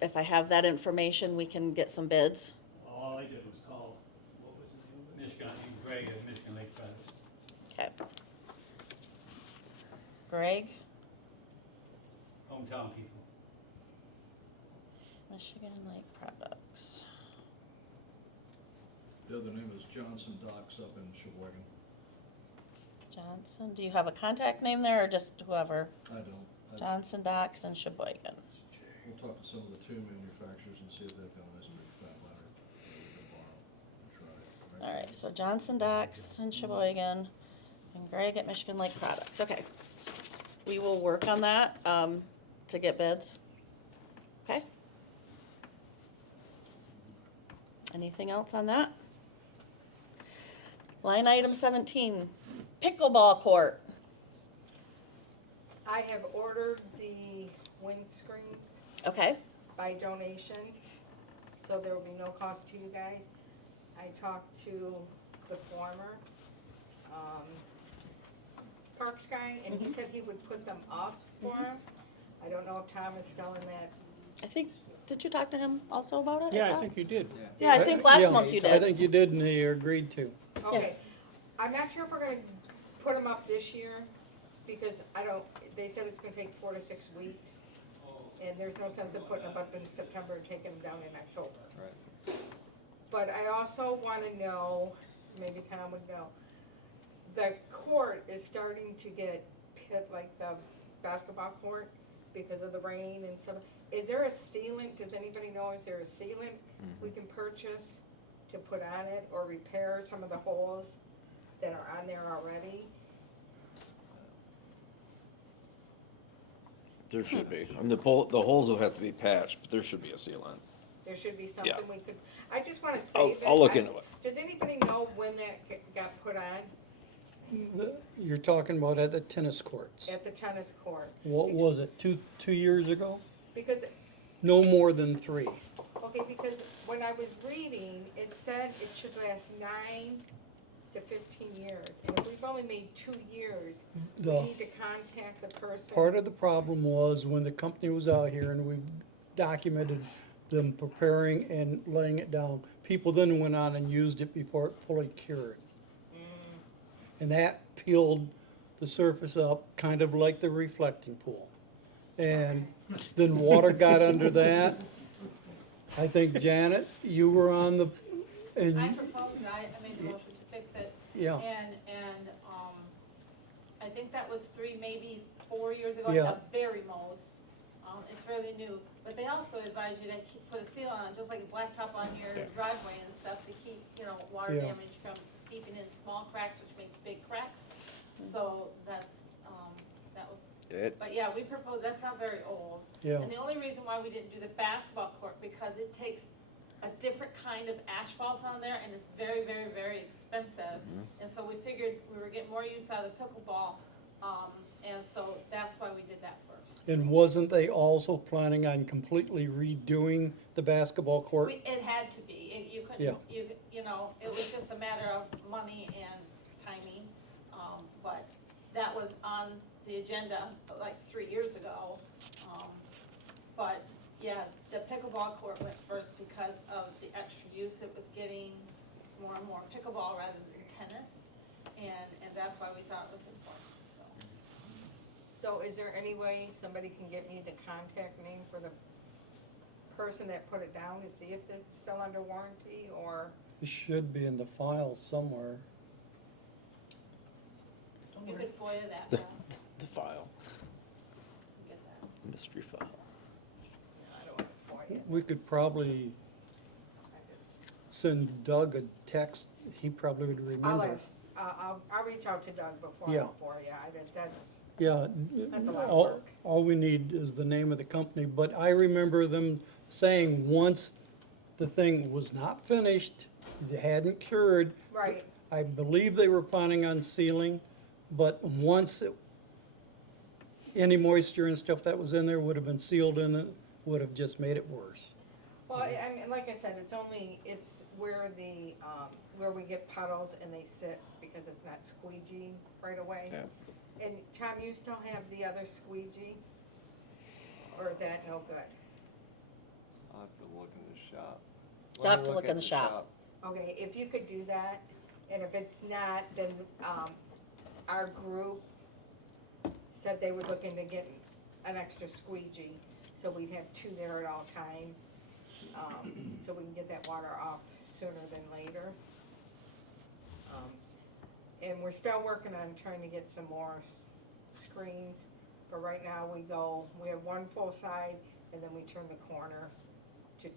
if I have that information, we can get some bids. All I did was call, what was his name? Michigan, Greg at Michigan Lake Products. Okay. Greg, Hometown people. Michigan Lake Products. The other name is Johnson Docks up in Sheboygan. Johnson, do you have a contact name there, or just whoever? I don't. Johnson Docks and Sheboygan. We'll talk to some of the two manufacturers and see if they've got a nice big fat ladder that we can borrow and try. All right, so Johnson Docks and Sheboygan, and Greg at Michigan Lake Products. Okay. We will work on that to get bids. Okay? Anything else on that? Line item 17, pickleball court. I have ordered the windscreens Okay, by donation, so there will be no cost to you guys. I talked to the former Parks guy, and he said he would put them up for us. I don't know if Tom is still in that. I think, did you talk to him also about it? Yeah, I think you did. Yeah, I think last Yeah, month you I did. think you did, and they agreed to. Okay, I'm not sure if we're gonna put them up this year, because they said it's gonna take 4 to 6 weeks. And there's no sense in putting them up in September and taking them down in October. Right. But I also wanna know, maybe Tom would know, the court is starting to get hit like the basketball court because of the rain and stuff. Is there a sealant, does anybody know, is there a sealant we can purchase to put on it or repair some of the holes that are on there already? There should be. I mean, the holes will have to be patched, but there should be a sealant. There should be something Yeah. we could, I just wanna save it. I'll look into it. Does anybody know when that got put on You're talking about at the tennis courts. at the tennis court? What was it, two years ago? Because, No more than 3. okay, because when I was reading, it said it should last 9 to 15 years. And if we've only made 2 years, we The- need to contact the person. Part of the problem was when the company was out here and we documented them preparing and laying it down, people then went on and used it before it fully cured. And that peeled the surface up, kind of like the reflecting pool. And then water got under that. I think, Janet, you were on the, and, I proposed, I made a motion to fix it. yeah, And, I think that was 3, maybe 4 years ago Yeah. at the very most. It's fairly new, but they also advise you to put a seal on it, just like a blacktop on your driveway and stuff to keep, water Yeah. damage from seeping in small cracks, which make big cracks. So that was, but yeah, we proposed, that's not very old. yeah. And the only reason why we didn't do the basketball court, because it takes a different kind of asphalt on there, and it's very, very, very expensive. And so we figured we were getting more use out of the pickleball, and so that's why we did that first. And wasn't they also planning on completely redoing the basketball court? It had to be, you Yeah. couldn't, it was just a matter of money and timing. But that was on the agenda like 3 years ago. But yeah, the pickleball court went first because of the extra use it was getting, more and more pickleball rather than tennis. And that's why we thought it was important, so. So is there any way somebody can get me the contact name for the person that put it down to see if it's still under warranty, or? It should be in the file somewhere. You could FOIA that. The Bill. The file. Get that. Mystery file. We could probably send Doug a text, he probably would I'll remember. ask, I'll reach out to Doug before, Yeah. that's, Yeah, That's a lot of all, work. all we need is the name of the company, but I remember them saying once the thing was not finished, it hadn't cured. right. I believe they were planning on sealing, but once any moisture and stuff that was in there would have been sealed in it, would have just made it worse. Well, I mean, like I said, it's where where we get puddles and they sit because it's not squeegee right away. Yeah. And Tom, you still have the other squeegee? Or is that no good? I'll have to look in the shop. You'll have to look in the shop. Okay, if you could do that, and if it's not, then, our group said they were looking to get an extra squeegee, so we'd have two there at all time, so we can get that water off sooner than later. And we're still working on trying to get some more screens, but right now we have one full side, and then we turn the corner to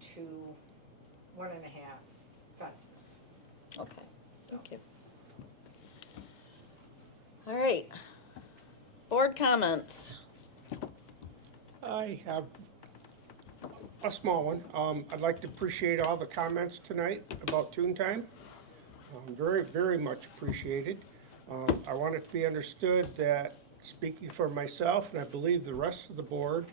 1.5 fences. Okay, So, thank you. All right. Board comments. I have a small one. I'd like to appreciate all the comments tonight about TooonTime. Very, very much appreciated. I want it to be understood that, speaking for myself, and I believe the rest of the board,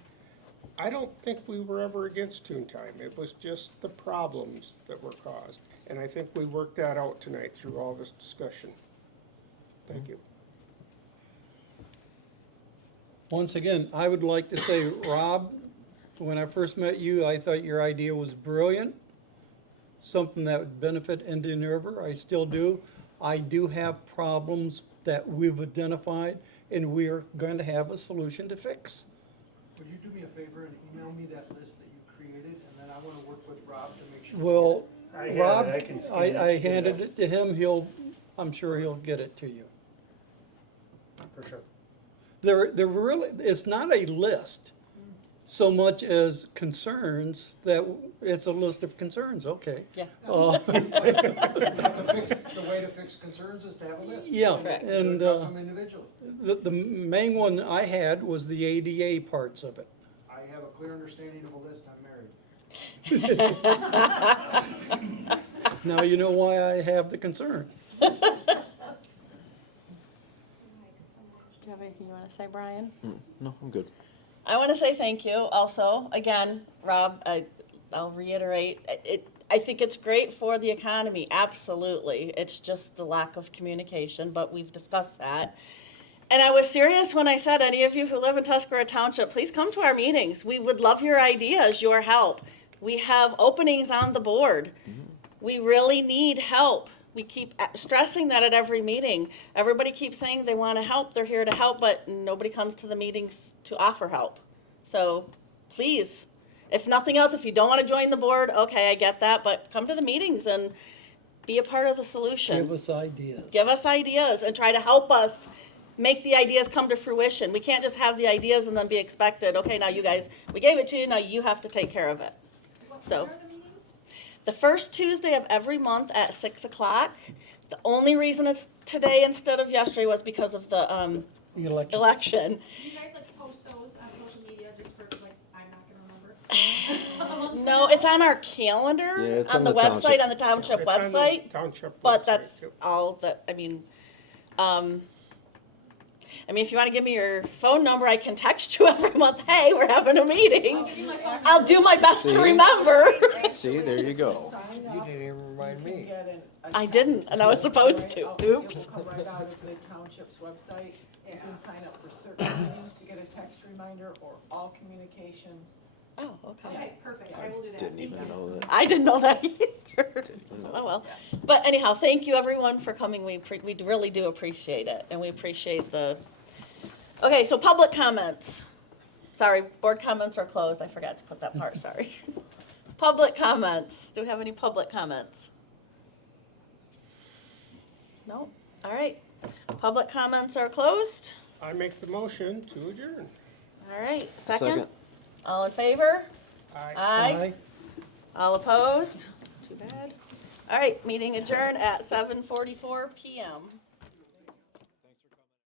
I don't think we were ever against TooonTime. It was just the problems that were caused. And I think we worked that out tonight through all this discussion. Thank you. Once again, I would like to say, Rob, when I first met you, I thought your idea was brilliant, something that would benefit Indian River. I still do. I do have problems that we've identified, and we are going to have a solution to fix. Would you do me a favor and email me that list that you created, and then I wanna work with Rob to make sure. Well, I have it. Rob, I can scan it, I get it handed up. it to him, I'm sure he'll get it to you. For sure. There really, it's not a list so much as concerns, that it's a list of concerns, okay. Yeah. The way to fix concerns is to have a list. Yeah, Correct. and Address them individually. the main one I had was the ADA parts of it. I have a clear understanding of a list, I'm married. Now you know why I have the concern. Do you have anything you want to say, Brian? No, I'm good. I want to say thank you also. Again, Rob, I'll reiterate, I think it's great for the economy, absolutely. It's just the lack of communication, but we've discussed that. And I was serious when I said, any of you who live in Tuscarora Township, please come to our meetings. We would love your ideas, your help. We have openings on the board. We really need help. We keep stressing that at every meeting. Everybody keeps saying they want to help, they're here to help, but nobody comes to the meetings to offer help. So please, if nothing else, if you don't want to join the board, okay, I get that, but come to the meetings and be a part of the solution. Give us ideas. Give us ideas and try to help us make the ideas come to fruition. We can't just have the ideas and then be expected, okay, now you guys, we gave it to you, now you have to take care of it. So. The first Tuesday of every month at 6 o'clock. The only reason it's today instead of yesterday was because of the The election. election. Do you guys like post those on social media just for like, I'm not gonna remember? No, it's on our calendar, Yeah, it's on on the the website, township. on the township It's on the website. Township But website, that's yep. all that, I mean, if you want to give me your phone number, I can text you every month, hey, we're having a meeting. I'll do my best to See? remember. See, there you go. Sign You up, didn't even remind you can me. get an I didn't, and I was supposed to. It will Oops. come right out of the township's website. You can sign up for certain meetings to get a text reminder or all communications. Oh, okay. Okay, perfect, I will do that. Didn't even know that. I didn't know that either. Didn't know Oh, well. But anyhow, thank you everyone for coming. We really do appreciate it, and we appreciate the, okay, so public comments. Sorry, board comments are closed. I forgot to put that part, sorry. Public comments. Do we have any public comments? No? All right. Public comments are closed. I make the motion to adjourn. All right, second? Second. All in favor? Aye. Aye. All opposed? Too bad. All right, meeting adjourned at 7:44 PM.